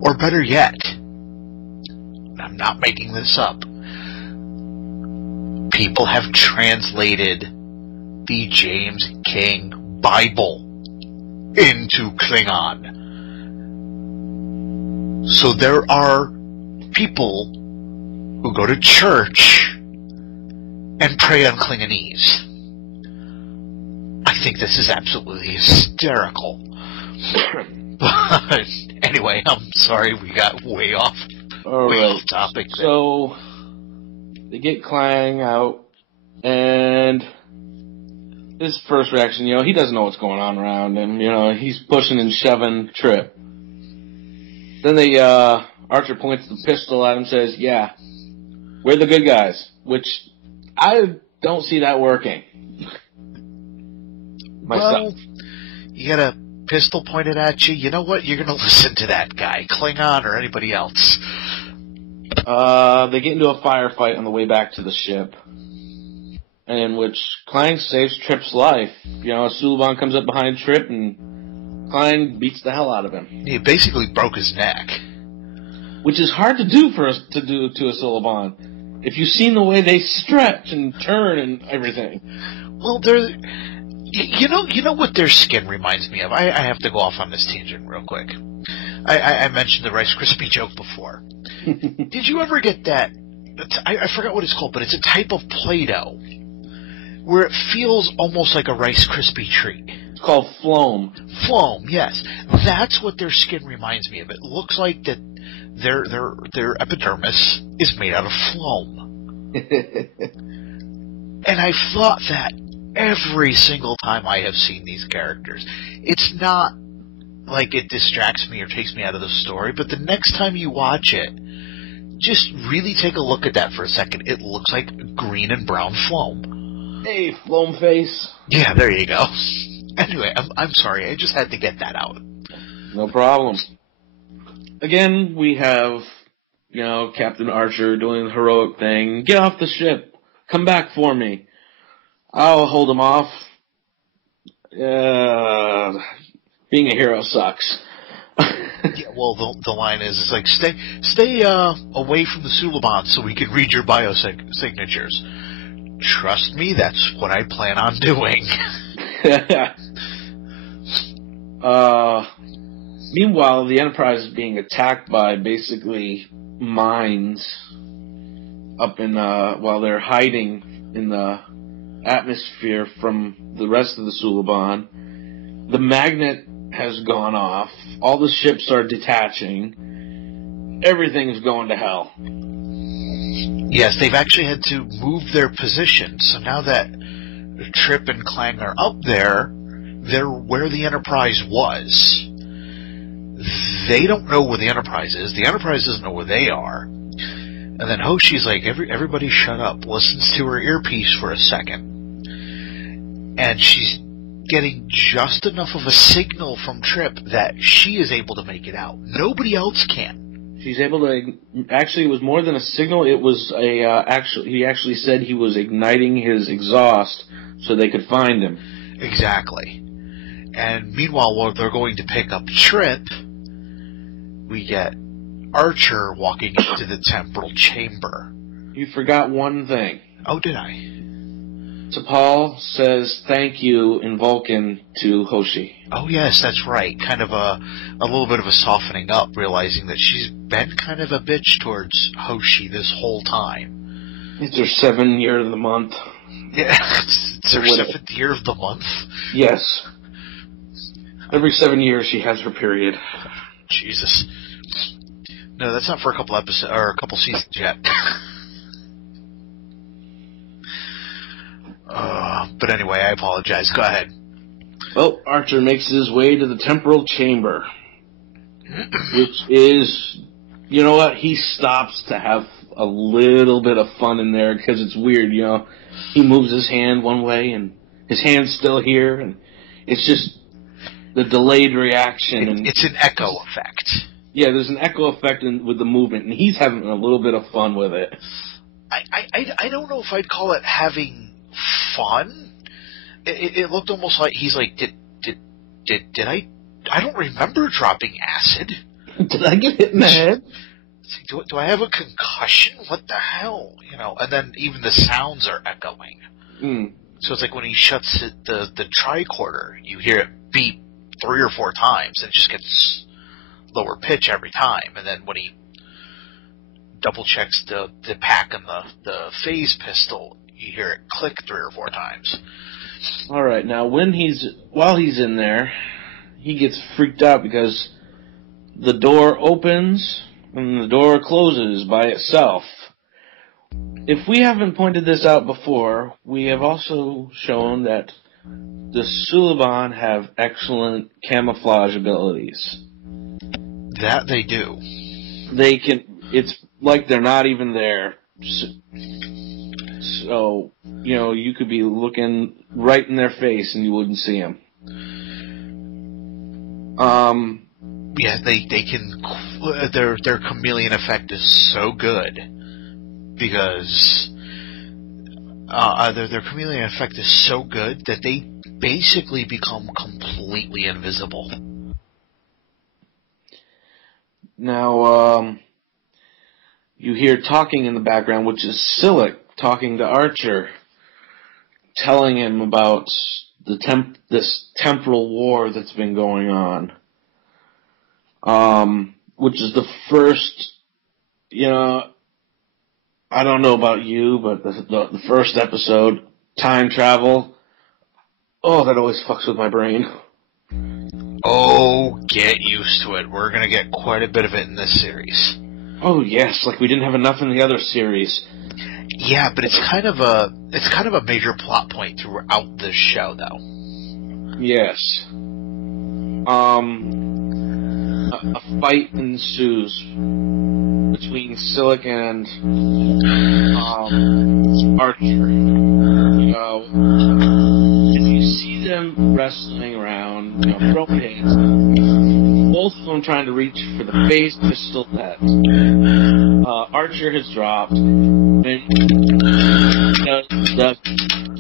Or better yet, I'm not making this up, people have translated the James King Bible into Klingon. So there are people who go to church and pray on Klingonese. I think this is absolutely hysterical. But anyway, I'm sorry we got way off topic. So they get Klang out, and his first reaction, he doesn't know what's going on around him. He's pushing and shoving Trip. Then Archer points the pistol at him and says, yeah, we're the good guys, which I don't see that working. Myself. Well, you got a pistol pointed at you. You know what? You're going to listen to that guy, Klingon or anybody else. They get into a firefight on the way back to the ship, in which Klein saves Trip's life. Suliban comes up behind Trip, and Klein beats the hell out of him. He basically broke his neck. Which is hard to do to do to a Suliban. If you've seen the way they stretch and turn and everything. Well, you know what their skin reminds me of? I have to go off on this tangent real quick. I mentioned the Rice Krispie joke before. Did you ever get that? I forgot what it's called, but it's a type of Play-Doh where it feels almost like a Rice Krispie treat. It's called Floam. Floam, yes. That's what their skin reminds me of. It looks like that their epidermis is made out of Floam. And I've thought that every single time I have seen these characters. It's not like it distracts me or takes me out of the story, but the next time you watch it, just really take a look at that for a second. It looks like green and brown Floam. Hey, Floam face. Yeah, there you go. Anyway, I'm sorry. I just had to get that out. No problem. Again, we have, Captain Archer doing the heroic thing. Get off the ship. Come back for me. I'll hold him off. Being a hero sucks. Yeah, well, the line is, it's like, stay away from the Suliban so we can read your biosignatures. Trust me, that's what I plan on doing. Meanwhile, the Enterprise is being attacked by basically mines up in, while they're hiding in the atmosphere from the rest of the Suliban. The magnet has gone off. All the ships are detaching. Everything's going to hell. Yes, they've actually had to move their position. So now that Trip and Klang are up there, they're where the Enterprise was. They don't know where the Enterprise is. The Enterprise doesn't know where they are. And then Hoshi's like, everybody shut up. Listens to her earpiece for a second. And she's getting just enough of a signal from Trip that she is able to make it out. Nobody else can. She's able to... Actually, it was more than a signal. It was he actually said he was igniting his exhaust so they could find him. Exactly. And meanwhile, while they're going to pick up Trip, we get Archer walking into the temporal chamber. You forgot one thing. Oh, did I? T'Pol says thank you in Vulcan to Hoshi. Oh, yes, that's right. Kind of a little bit of a softening up, realizing that she's been kind of a bitch towards Hoshi this whole time. It's her 7th year of the month. Yeah, it's her 7th year of the month? Yes. Every 7 years she has her period. Jesus. No, that's not for a couple episodes or a couple seasons yet. But anyway, I apologize. Go ahead. Well, Archer makes his way to the temporal chamber, which is, you know what? He stops to have a little bit of fun in there because it's weird. He moves his hand one way and his hand's still here, and it's just the delayed reaction. It's an echo effect. Yeah, there's an echo effect with the movement, and he's having a little bit of fun with it. I don't know if I'd call it having fun. It looked almost like he's like, did I don't remember dropping acid. Did I get hit in the head? Do I have a concussion? What the hell? And then even the sounds are echoing. So it's like when he shuts the tricorder, you hear it beep 3 or 4 times, and it just gets lower pitch every time. And then when he double checks the pack and the phase pistol, you hear it click 3 or 4 times. All right, now while he's in there, he gets freaked out because the door opens and the door closes by itself. If we haven't pointed this out before, we have also shown that the Suliban have excellent camouflage abilities. That they do. They can. It's like they're not even there. So, you could be looking right in their face and you wouldn't see them. yeah, they can. Their chameleon effect is so good because their chameleon effect is so good that they basically become completely invisible. Now, you hear talking in the background, which is Silik talking to Archer, telling him about this temporal war that's been going on. Which is the first, I don't know about you, but the first episode, time travel, that always fucks with my brain. Oh, get used to it. We're gonna get quite a bit of it in this series. Oh yes, like we didn't have enough in the other series. Yeah, but it's kind of a major plot point throughout this show, though. Yes. A fight ensues between Silik and Archer. If you see them wrestling around, throwing hands, both of them trying to reach for the phase pistol that Archer has dropped, and does the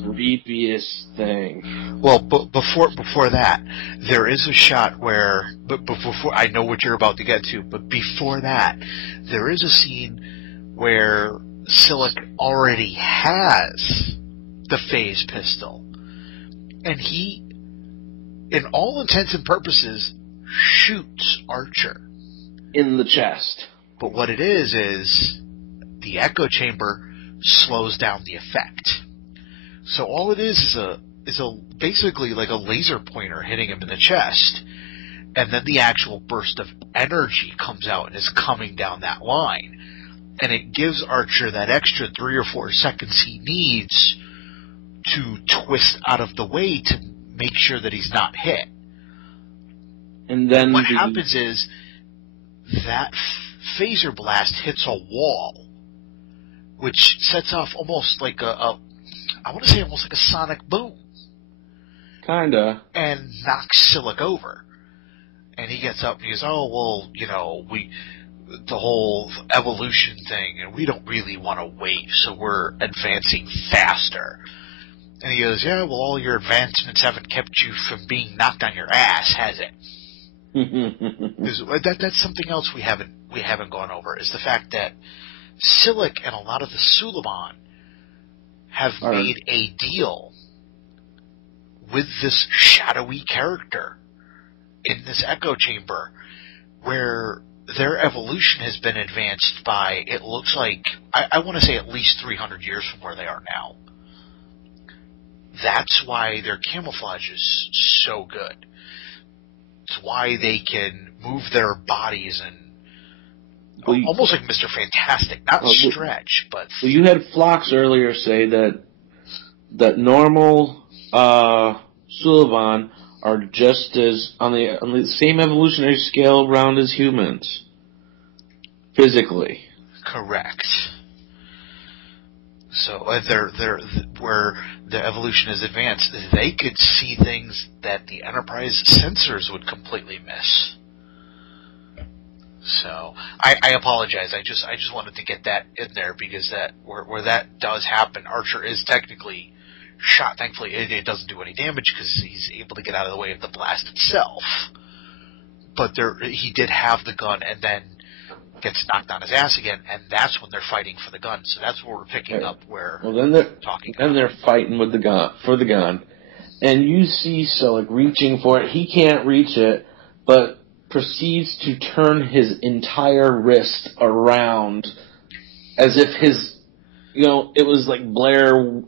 creepiest thing. Well, before that, there is a shot where, before I know what you're about to get to, but before that, there is a scene where Silik already has the phase pistol, and he, in all intents and purposes, shoots Archer in the chest. But what it is the echo chamber slows down the effect. So all it is a basically like a laser pointer hitting him in the chest, and then the actual burst of energy comes out and is coming down that line, and it gives Archer that extra 3 or 4 seconds he needs to twist out of the way to make sure that he's not hit. And then what happens is that phaser blast hits a wall, which sets off almost like I want to say almost like a sonic boom. Kinda. And knocks Silik over. And he gets up and he goes, oh, well, the whole evolution thing, and we don't really want to wait, so we're advancing faster. And he goes, yeah, well, all your advancements haven't kept you from being knocked on your ass, has it? That's something else we haven't gone over, is the fact that Silik and a lot of the Suliban have made a deal with this shadowy character in this echo chamber where their evolution has been advanced by, it looks like, I want to say at least 300 years from where they are now. That's why their camouflage is so good. It's why they can move their bodies and almost like Mr. Fantastic, not Stretch, but... Well, you had Phlox earlier say that normal Suliban are just as on the same evolutionary scale round as humans, physically. Correct. So where the evolution is advanced, they could see things that the Enterprise sensors would completely miss. So I apologize. I just wanted to get that in there because that where that does happen, Archer is technically shot. Thankfully, it doesn't do any damage because he's able to get out of the way of the blast itself. But he did have the gun and then gets knocked on his ass again, and that's when they're fighting for the gun. So that's where we're picking up where they're fighting with the gun for the gun, and you see Silik reaching for it. He can't reach it, but proceeds to turn his entire wrist around as if it was like Blair,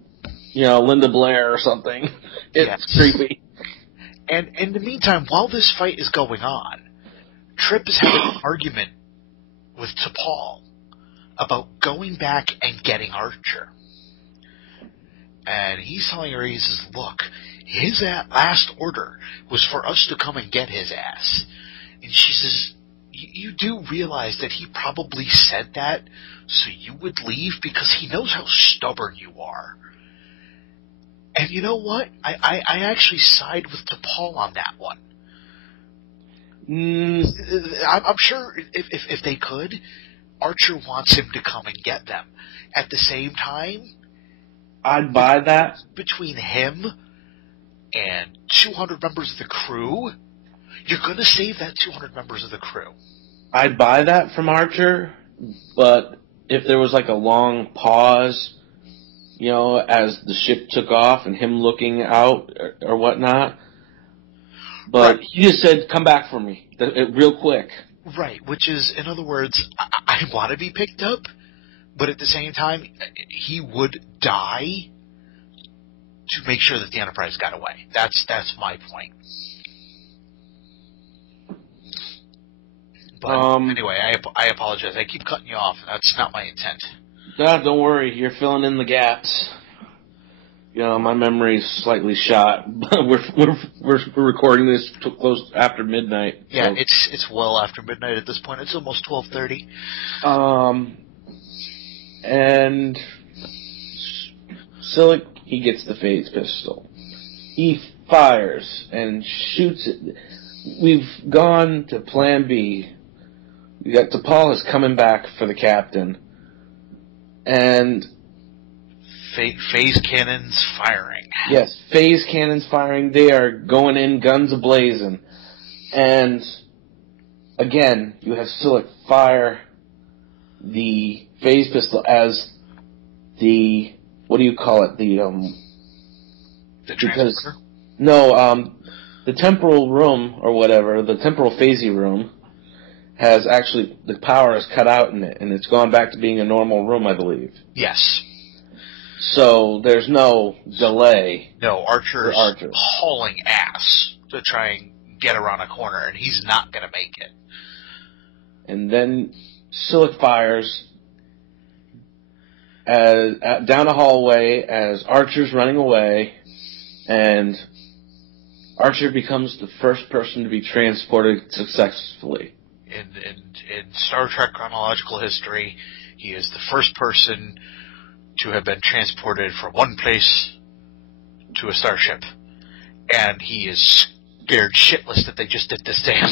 Linda Blair or something. It's creepy. And in the meantime, while this fight is going on, Trip is having an argument with T'Pol about going back and getting Archer. And he's telling her, he says, look, his last order was for us to come and get his ass. And she says, you do realize that he probably said that so you would leave because he knows how stubborn you are. And you know what? I actually side with T'Pol on that one. I'm sure if they could, Archer wants him to come and get them. At the same time, I'd buy that. Between him and 200 members of the crew, you're going to save that 200 members of the crew. I'd buy that from Archer, but if there was like a long pause, you know, as the ship took off and him looking out or whatnot, but he just said, come back for me, real quick. Right, which is, in other words, I want to be picked up, but at the same time, he would die to make sure that the Enterprise got away. That's my point. But anyway, I apologize. I keep cutting you off. That's not my intent. No, don't worry. You're filling in the gaps. You know, my memory's slightly shot. we're recording this close after midnight. Yeah, so. It's well after midnight at this point. It's almost 12:30. And Silik, he gets the phase pistol. He fires and shoots it. We've gone to Plan B. We got T'Pol is coming back for the captain, and phase cannons firing. Yes, phase cannons firing. They are going in, guns a-blazing. And, again, you have Silik fire the phase pistol as the, what do you call it? The transporter? No, the temporal room, or whatever, the temporal phasey room, has actually, the power is cut out in it, and it's gone back to being a normal room, I believe. Yes. So there's no delay. No, Archer's hauling ass to try and get around a corner, and he's not going to make it. And then Silik fires down a hallway as Archer's running away, and Archer becomes the first person to be transported successfully. In Star Trek chronological history, he is the first person to have been transported from one place to a starship. And he is scared shitless that they just did this to him.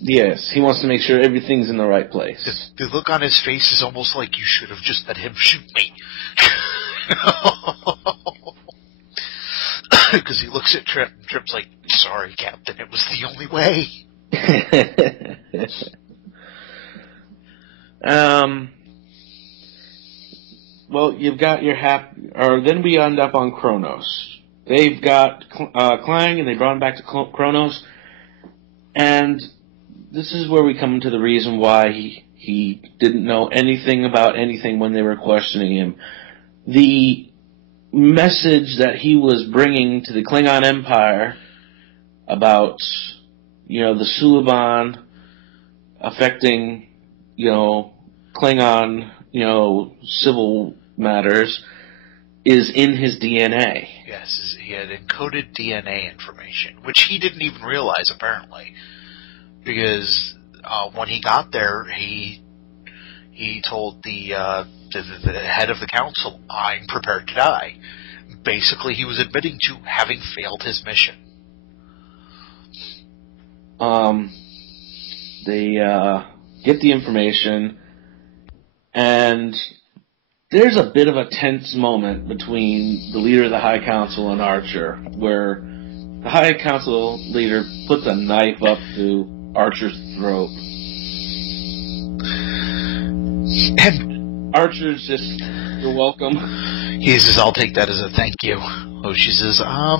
Yes, he wants to make sure everything's in the right place. The look on his face is almost like you should have just let him shoot me. Because he looks at Trip, and Trip's like, sorry, Captain, it was the only way. Well, you've got your then we end up on Kronos. They've got Klang, and they brought him back to Kronos, and this is where we come to the reason why he didn't know anything about anything when they were questioning him. The message that he was bringing to the Klingon Empire about, you know, the Suliban affecting, you know, Klingon, you know, civil matters is in his DNA. Yes, he had encoded DNA information, which he didn't even realize, apparently. Because when he got there, he told the head of the council, I'm prepared to die. Basically, he was admitting to having failed his mission. They get the information, and there's a bit of a tense moment between the leader of the High Council and Archer, where the High Council leader puts a knife up to Archer's throat. And Archer's just, you're welcome. He says, I'll take that as a thank you. Oh, she says, I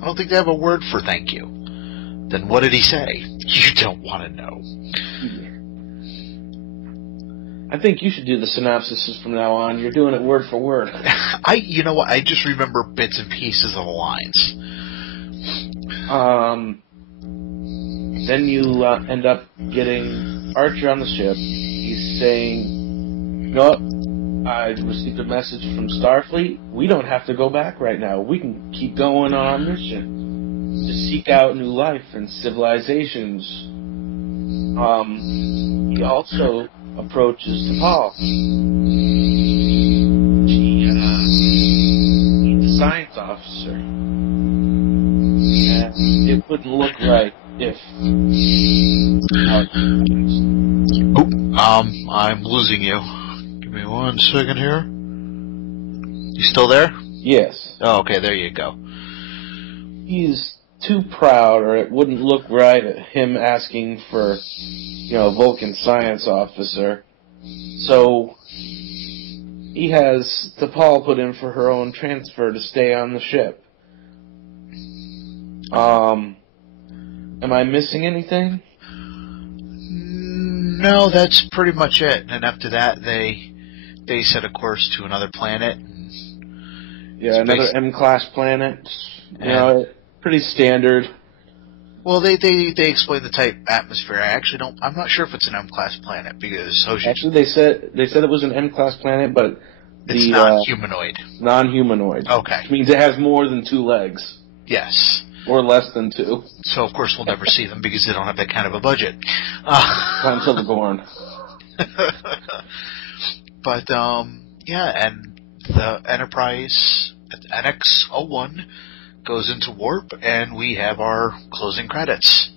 don't think they have a word for thank you. Then what did he say? You don't want to know. I think you should do the synopsis from now on. You're doing it word for word. You know what? I just remember bits and pieces of the lines. Then you end up getting Archer on the ship. He's saying, no, I received a message from Starfleet. We don't have to go back right now. We can keep going on our mission to seek out new life and civilizations. He also approaches T'Pol. He's a science officer. And it wouldn't look right if... I'm losing you. Give me 1 second here. You still there? Yes. Oh, okay, there you go. He's too proud, or it wouldn't look right at him asking for, a Vulcan science officer. So he has T'Pol put in for her own transfer to stay on the ship. Am I missing anything? No, that's pretty much it. And after that, they set a course to another planet. Yeah, another M-class planet. Pretty standard. Well, they explain the type atmosphere. I'm not sure if it's an M-class planet because Hoshi... Actually, they said it was an M-class planet, but it's non-humanoid. Non-humanoid. Okay. Which means it has more than 2 legs. Yes. Or less than 2. So, of course, we'll never see them because they don't have that kind of a budget. Until they're born. But, and the Enterprise, NX-01, goes into warp, and we have our closing credits.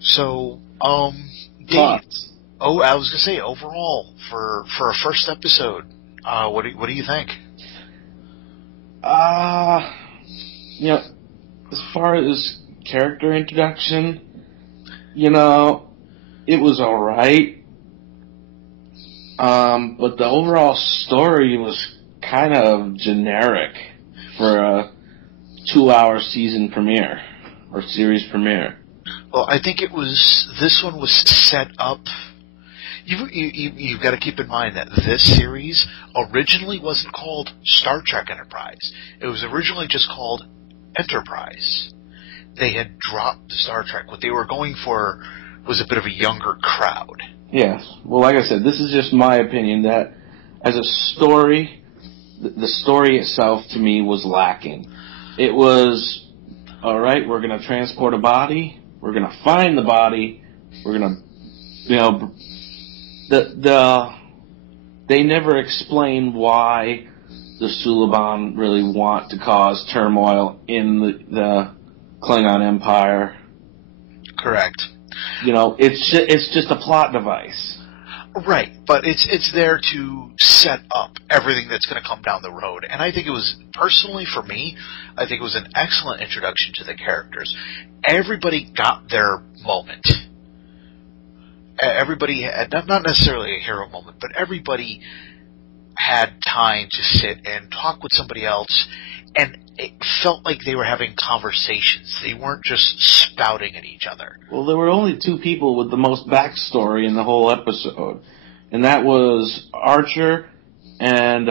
So, Thoughts? I was gonna say, overall, for a first episode, what do you think? As far as character introduction, it was alright. But the overall story was kind of generic for a 2-hour season premiere, or series premiere. Well, I think this one was set up. You've got to keep in mind that this series originally wasn't called Star Trek Enterprise. It was originally just called Enterprise. They had dropped the Star Trek. What they were going for was a bit of a younger crowd. Yes. Well, like I said, this is just my opinion that as a story, the story itself to me was lacking. It was, alright, we're going to transport a body, we're going to find the body, we're going to, they never explain why the Suliban really want to cause turmoil in the Klingon Empire. Correct. It's just a plot device. Right, but it's there to set up everything that's going to come down the road. And I think it was, personally for me, I think it was an excellent introduction to the characters. Everybody got their moment. Everybody had, not necessarily a hero moment, but everybody had time to sit and talk with somebody else, and it felt like they were having conversations. They weren't just spouting at each other. Well, there were only 2 people with the most backstory in the whole episode, and that was Archer and,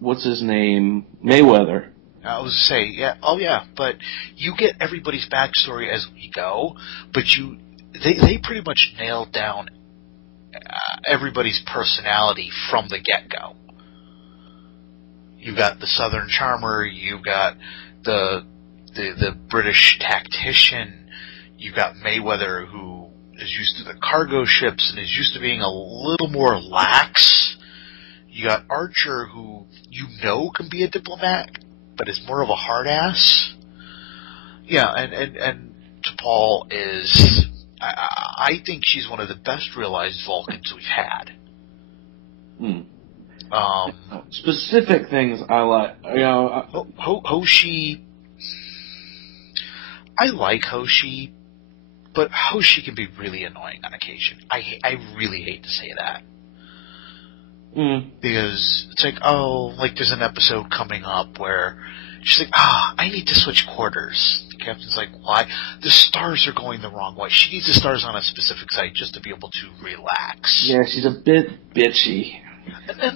what's his name? Mayweather. I was to say, yeah, but you get everybody's backstory as we go, but they pretty much nailed down everybody's personality from the get-go. You got the Southern Charmer, you got the British tactician, you got Mayweather, who is used to the cargo ships and is used to being a little more lax. You got Archer, who can be a diplomat, but is more of a hard ass. Yeah, and T'Pol is, I think she's one of the best realized Vulcans we've had. Specific things I like, Hoshi. I like Hoshi, but Hoshi can be really annoying on occasion. I really hate to say that. Because it's like, there's an episode coming up where she's like, I need to switch quarters. The captain's like, why? The stars are going the wrong way. She needs the stars on a specific site just to be able to relax. Yeah, she's a bit bitchy.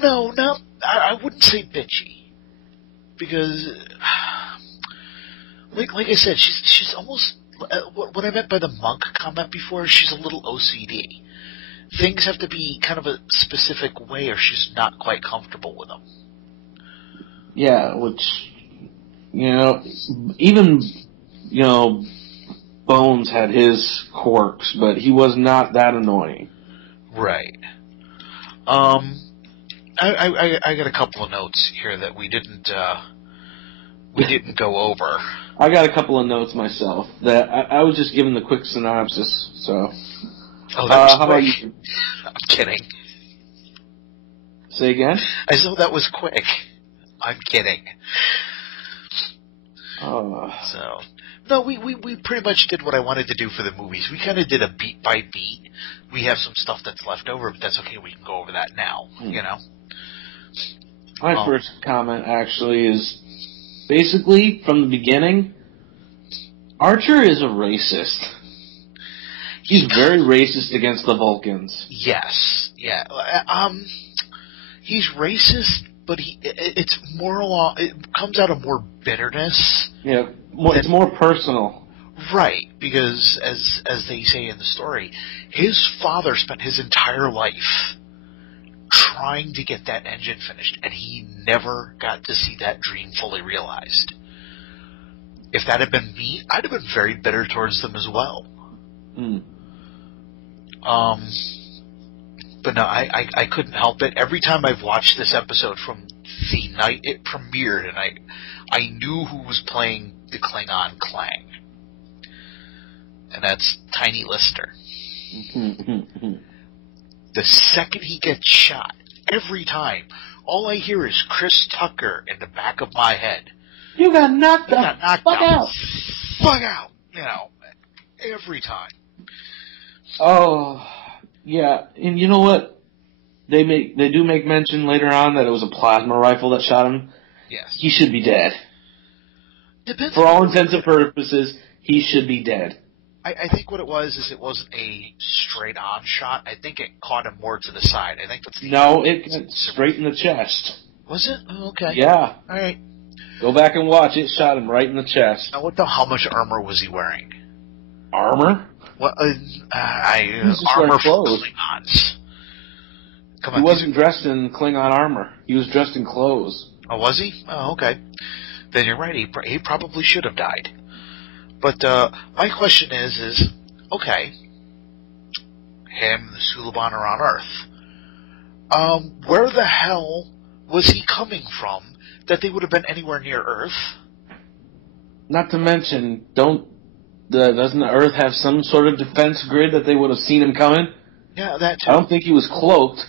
No, I wouldn't say bitchy. Because, like I said, she's almost, what I meant by the monk comment before, she's a little OCD. Things have to be kind of a specific way or she's not quite comfortable with them. Yeah, which, even, Bones had his quirks, but he was not that annoying. Right. I got a couple of notes here that we didn't go over. I got a couple of notes myself that I was just giving the quick synopsis. So, Oh, that was how quick. about you? I'm kidding. Say again? I said that was quick. I'm kidding. So, no, we pretty much did what I wanted to do for the movies. We kind of did a beat by beat. We have some stuff that's left over, but that's okay. We can go over that now, you know? My first comment, actually, is basically, from the beginning, Archer is a racist. He's very racist against the Vulcans. Yes. Yeah. He's racist, but it's more it comes out of more bitterness. Yeah, it's more personal. Right, because as they say in the story, his father spent his entire life trying to get that engine finished, and he never got to see that dream fully realized. If that had been me, I'd have been very bitter towards them as well. But no, I couldn't help it. Every time I've watched this episode from the night it premiered, and I knew who was playing the Klingon Clang. And that's Tiny Lister. The second he gets shot, every time, all I hear is Chris Tucker in the back of my head. You got knocked out. Fuck out. Fuck out. You know, every time. Oh, yeah. And you know what? They do make mention later on that it was a plasma rifle that shot him. Yes. He should be dead. Depends For all intents and purposes, he should be dead. I think what it was is it wasn't a straight-on shot. I think it caught him more to the side. I think that's the No, it went straight in the chest. Was it? Oh, okay. Yeah. All right. Go back and watch. It shot him right in the chest. Now, how much armor was he wearing? Armor? What? just Armor wearing for clothes. Klingons. Come on. He wasn't dressed in Klingon armor. He was dressed in clothes. Oh, was he? Oh, okay. Then you're right. He probably should have died. But my question is okay, him, the Suliban are on Earth. Where the hell was he coming from that they would have been anywhere near Earth? Not to mention, doesn't the Earth have some sort of defense grid that they would have seen him coming? Yeah, that too. I don't think he was cloaked.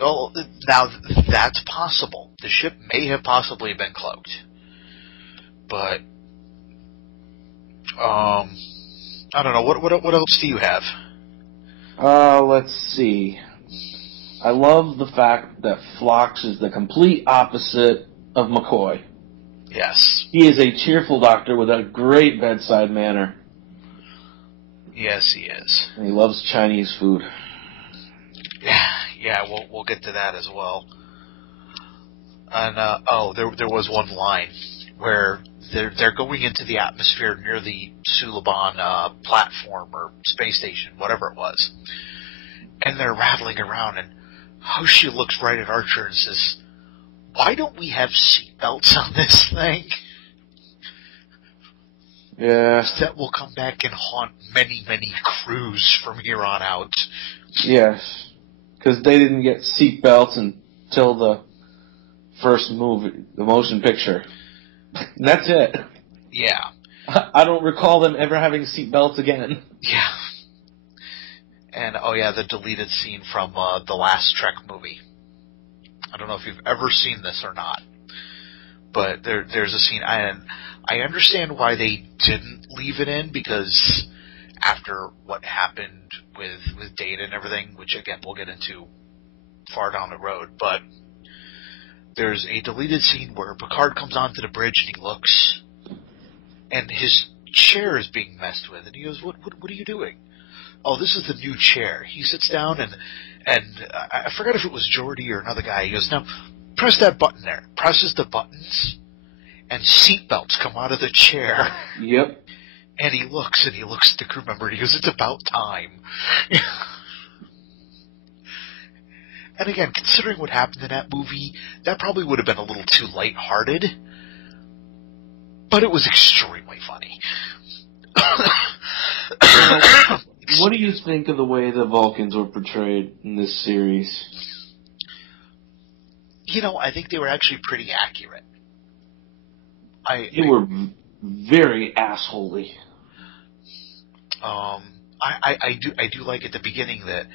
Well, now that's possible. The ship may have possibly been cloaked. But I don't know. What else do you have? Let's see. I love the fact that Phlox is the complete opposite of McCoy. Yes. He is a cheerful doctor with a great bedside manner. Yes, he is. And he loves Chinese food. Yeah, we'll get to that as well. And there was one line where they're going into the atmosphere near the Suliban platform or space station, whatever it was, and they're rattling around, and Hoshi looks right at Archer and says, "Why don't we have seatbelts on this thing?" Yeah. That will come back and haunt many, many crews from here on out. Yes. Because they didn't get seatbelts until the first movie, the motion picture. And that's it. Yeah. I don't recall them ever having seatbelts again. Yeah. And, the deleted scene from the last Trek movie. I don't know if you've ever seen this or not. But there's a scene, and I understand why they didn't leave it in, because after what happened with Data and everything, which again we'll get into far down the road, but there's a deleted scene where Picard comes onto the bridge and he looks, and his chair is being messed with, and he goes, "What are you doing?" "Oh, this is the new chair." He sits down, and I forgot if it was Geordi or another guy. He goes, "Now, press that button there." Presses the buttons, and seatbelts come out of the chair. Yep. And he looks at the crew member, and he goes, "It's about time." And again, considering what happened in that movie, that probably would have been a little too lighthearted, but it was extremely funny. What do you think of the way the Vulcans were portrayed in this series? I think they were actually pretty accurate. They were very assholey. I do like at the beginning that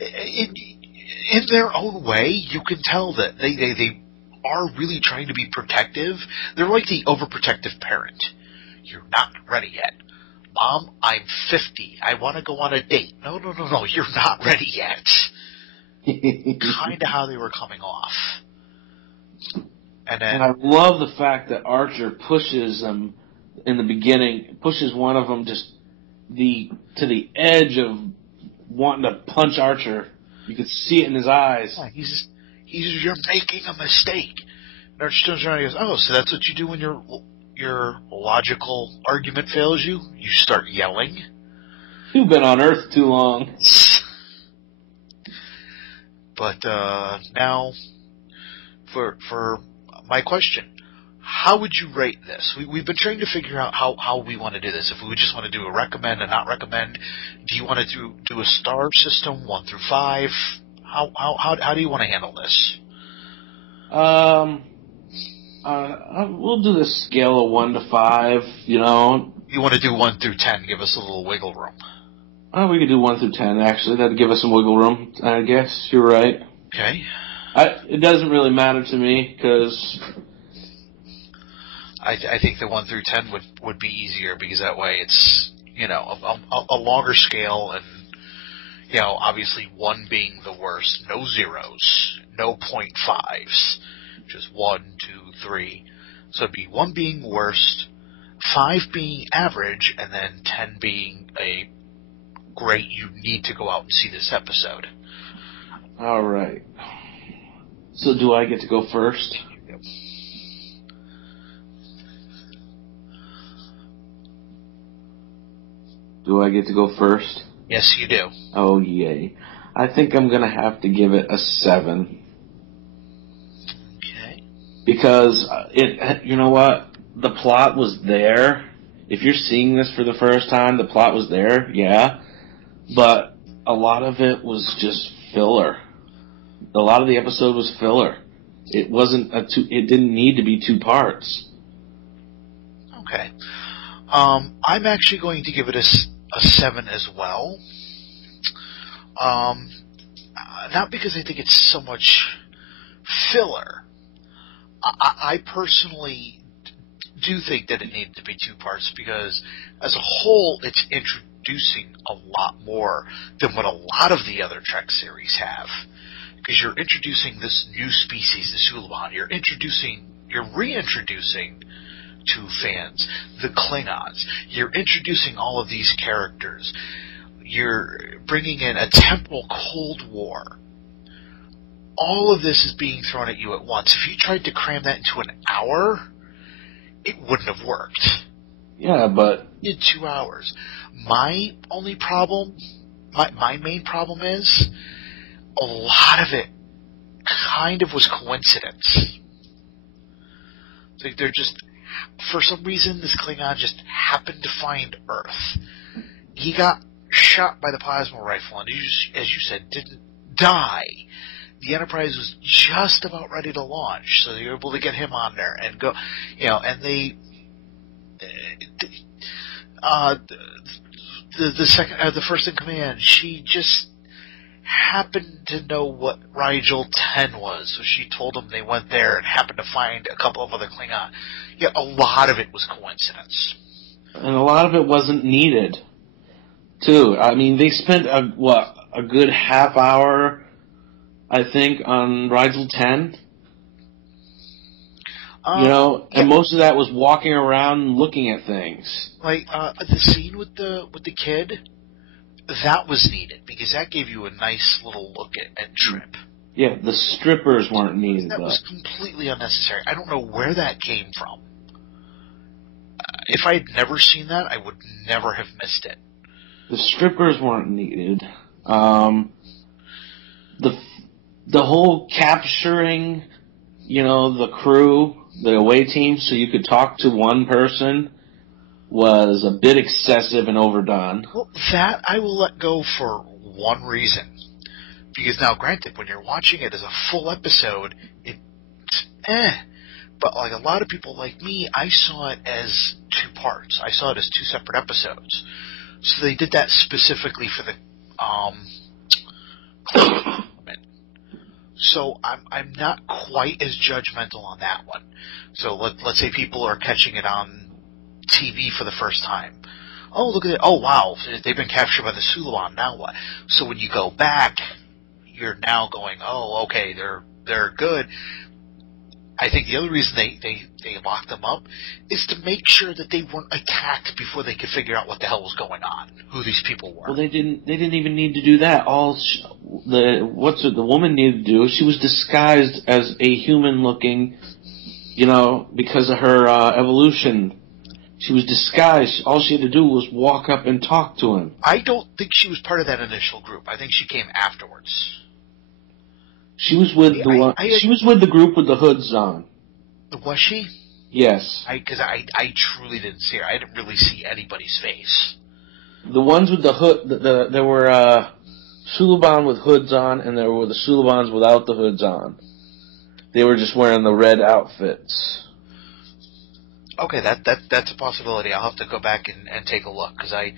in their own way, you can tell that they are really trying to be protective. They're like the overprotective parent. You're not ready yet. Mom, I'm 50. I want to go on a date. No, you're not ready yet. Kind of how they were coming off. And I love the fact that Archer pushes them in the beginning, pushes one of them just to the edge of wanting to punch Archer. You could see it in his eyes. Yeah, you're making a mistake. And Archer turns around and goes, "Oh, so that's what you do when your logical argument fails you? You start yelling?" You've been on Earth too long. But now, for my question, how would you rate this? We've been trying to figure out how we want to do this. If we just want to do a recommend and not recommend, do you want to do a star system 1 through 5? How do you want to handle this? We'll do the scale of 1 to 5. You know. You want to do 1 through 10? Give us a little wiggle room. We could do 1 through 10. Actually, that'd give us some wiggle room. I guess you're right. Okay. It doesn't really matter to me because I think the 1 through 10 would be easier because that way it's a longer scale and obviously 1 being the worst, no zeros, no 0.5s, just 1, 2, 3. So it'd be 1 being worst, 5 being average, and then 10 being a great. You need to go out and see this episode. All right. So do I get to go first? Yep. Do I get to go first? Yes, you do. Oh, yay. I think I'm going to have to give it a 7. Okay. Because, you know what? The plot was there. If you're seeing this for the first time, the plot was there, yeah. But a lot of it was just filler. A lot of the episode was filler. It wasn't it didn't need to be 2 parts. Okay. I'm actually going to give it a 7 as well. Not because I think it's so much filler. I personally do think that it needed to be 2 parts because as a whole it's introducing a lot more than what a lot of the other Trek series have. Because you're introducing this new species, the Suliban. You're reintroducing to fans the Klingons. You're introducing all of these characters. You're bringing in a temporal Cold War. All of this is being thrown at you at once. If you tried to cram that into an hour, it wouldn't have worked. Yeah, but In 2 hours. My only problem, my main problem is a lot of it kind of was coincidence. Like they're just, for some reason, this Klingon just happened to find Earth. He got shot by the plasma rifle, and as you said, didn't die. The Enterprise was just about ready to launch, so they were able to get him on there and go, and they, the first in command, she just happened to know what Rigel 10 was, so she told them they went there and happened to find a couple of other Klingon. Yeah, a lot of it was coincidence. And a lot of it wasn't needed, too. I mean, they spent a good half hour, I think, on Rigel 10. And most of that was walking around and looking at things. Like the scene with the kid, that was needed because that gave you a nice little look at Trip. Yeah, the strippers weren't needed. That was completely unnecessary. I don't know where that came from. If I had never seen that, I would never have missed it. The strippers weren't needed. The whole capturing, the crew, the away team, so you could talk to one person was a bit excessive and overdone. Well, that I will let go for one reason. Because now, granted, when you're watching it as a full episode, it's But like a lot of people like me, I saw it as 2 parts. I saw it as 2 separate episodes. So they did that specifically for the so I'm not quite as judgmental on that one. So let's say people are catching it on TV for the first time. Oh, look at it. Oh, wow. They've been captured by the Suliban. Now what? So when you go back, you're now going, oh, okay, they're good. I think the other reason they locked them up is to make sure that they weren't attacked before they could figure out what the hell was going on, who these people were. Well, they didn't even need to do that. The woman needed to do, she was disguised as a human-looking, because of her evolution. She was disguised. All she had to do was walk up and talk to him. I don't think she was part of that initial group. I think she came afterwards. She was with she was with the group with the hoods on. Was she? Yes. Because I truly didn't see her. I didn't really see anybody's face. The ones with the hood, there were Suliban with hoods on, and there were the Sulibans without the hoods on. They were just wearing the red outfits. Okay, that's a possibility. I'll have to go back and take a look because I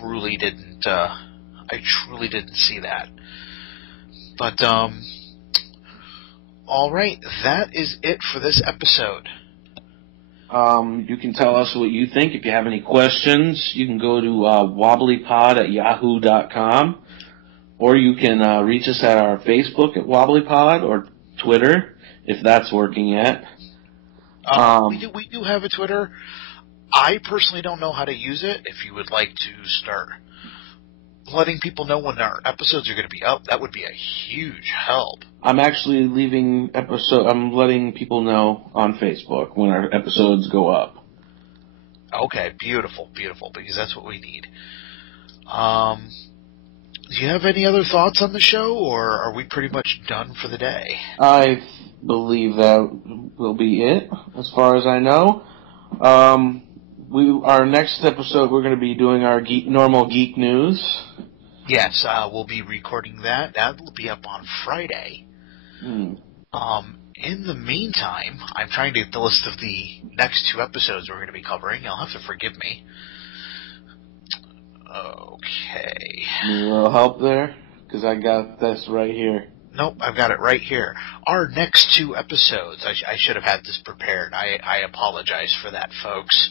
truly didn't see that. But all right, that is it for this episode. You can tell us what you think. If you have any questions, you can go to wobblypod@yahoo.com, or you can reach us at our Facebook at wobblypod or Twitter if that's working yet. We do have a Twitter. I personally don't know how to use it. If you would like to start letting people know when our episodes are going to be up, that would be a huge help. I'm actually I'm letting people know on Facebook when our episodes go up. Okay, beautiful, because that's what we need. Do you have any other thoughts on the show, or are we pretty much done for the day? I believe that will be it, as far as I know. Our next episode, we're going to be doing our normal geek news. Yes, we'll be recording that. That will be up on Friday. In the meantime, I'm trying to get the list of the next 2 episodes we're going to be covering. You'll have to forgive me. Okay. Need a little help there? Because I got this right here. Nope, I've got it right here. Our next 2 episodes, I should have had this prepared. I apologize for that, folks.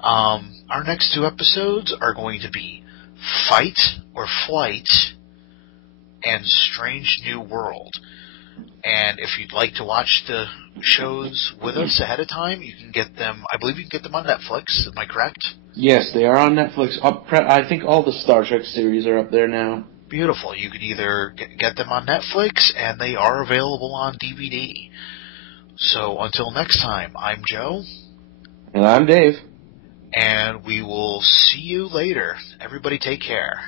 Our next 2 episodes are going to be Fight or Flight and Strange New World. And if you'd like to watch the shows with us ahead of time, you can get them, I believe you can get them on Netflix. Am I correct? Yes, they are on Netflix. I think all the Star Trek series are up there now. Beautiful. You can either get them on Netflix, and they are available on DVD. So until next time, I'm Joe. And I'm Dave. And we will see you later. Everybody take care.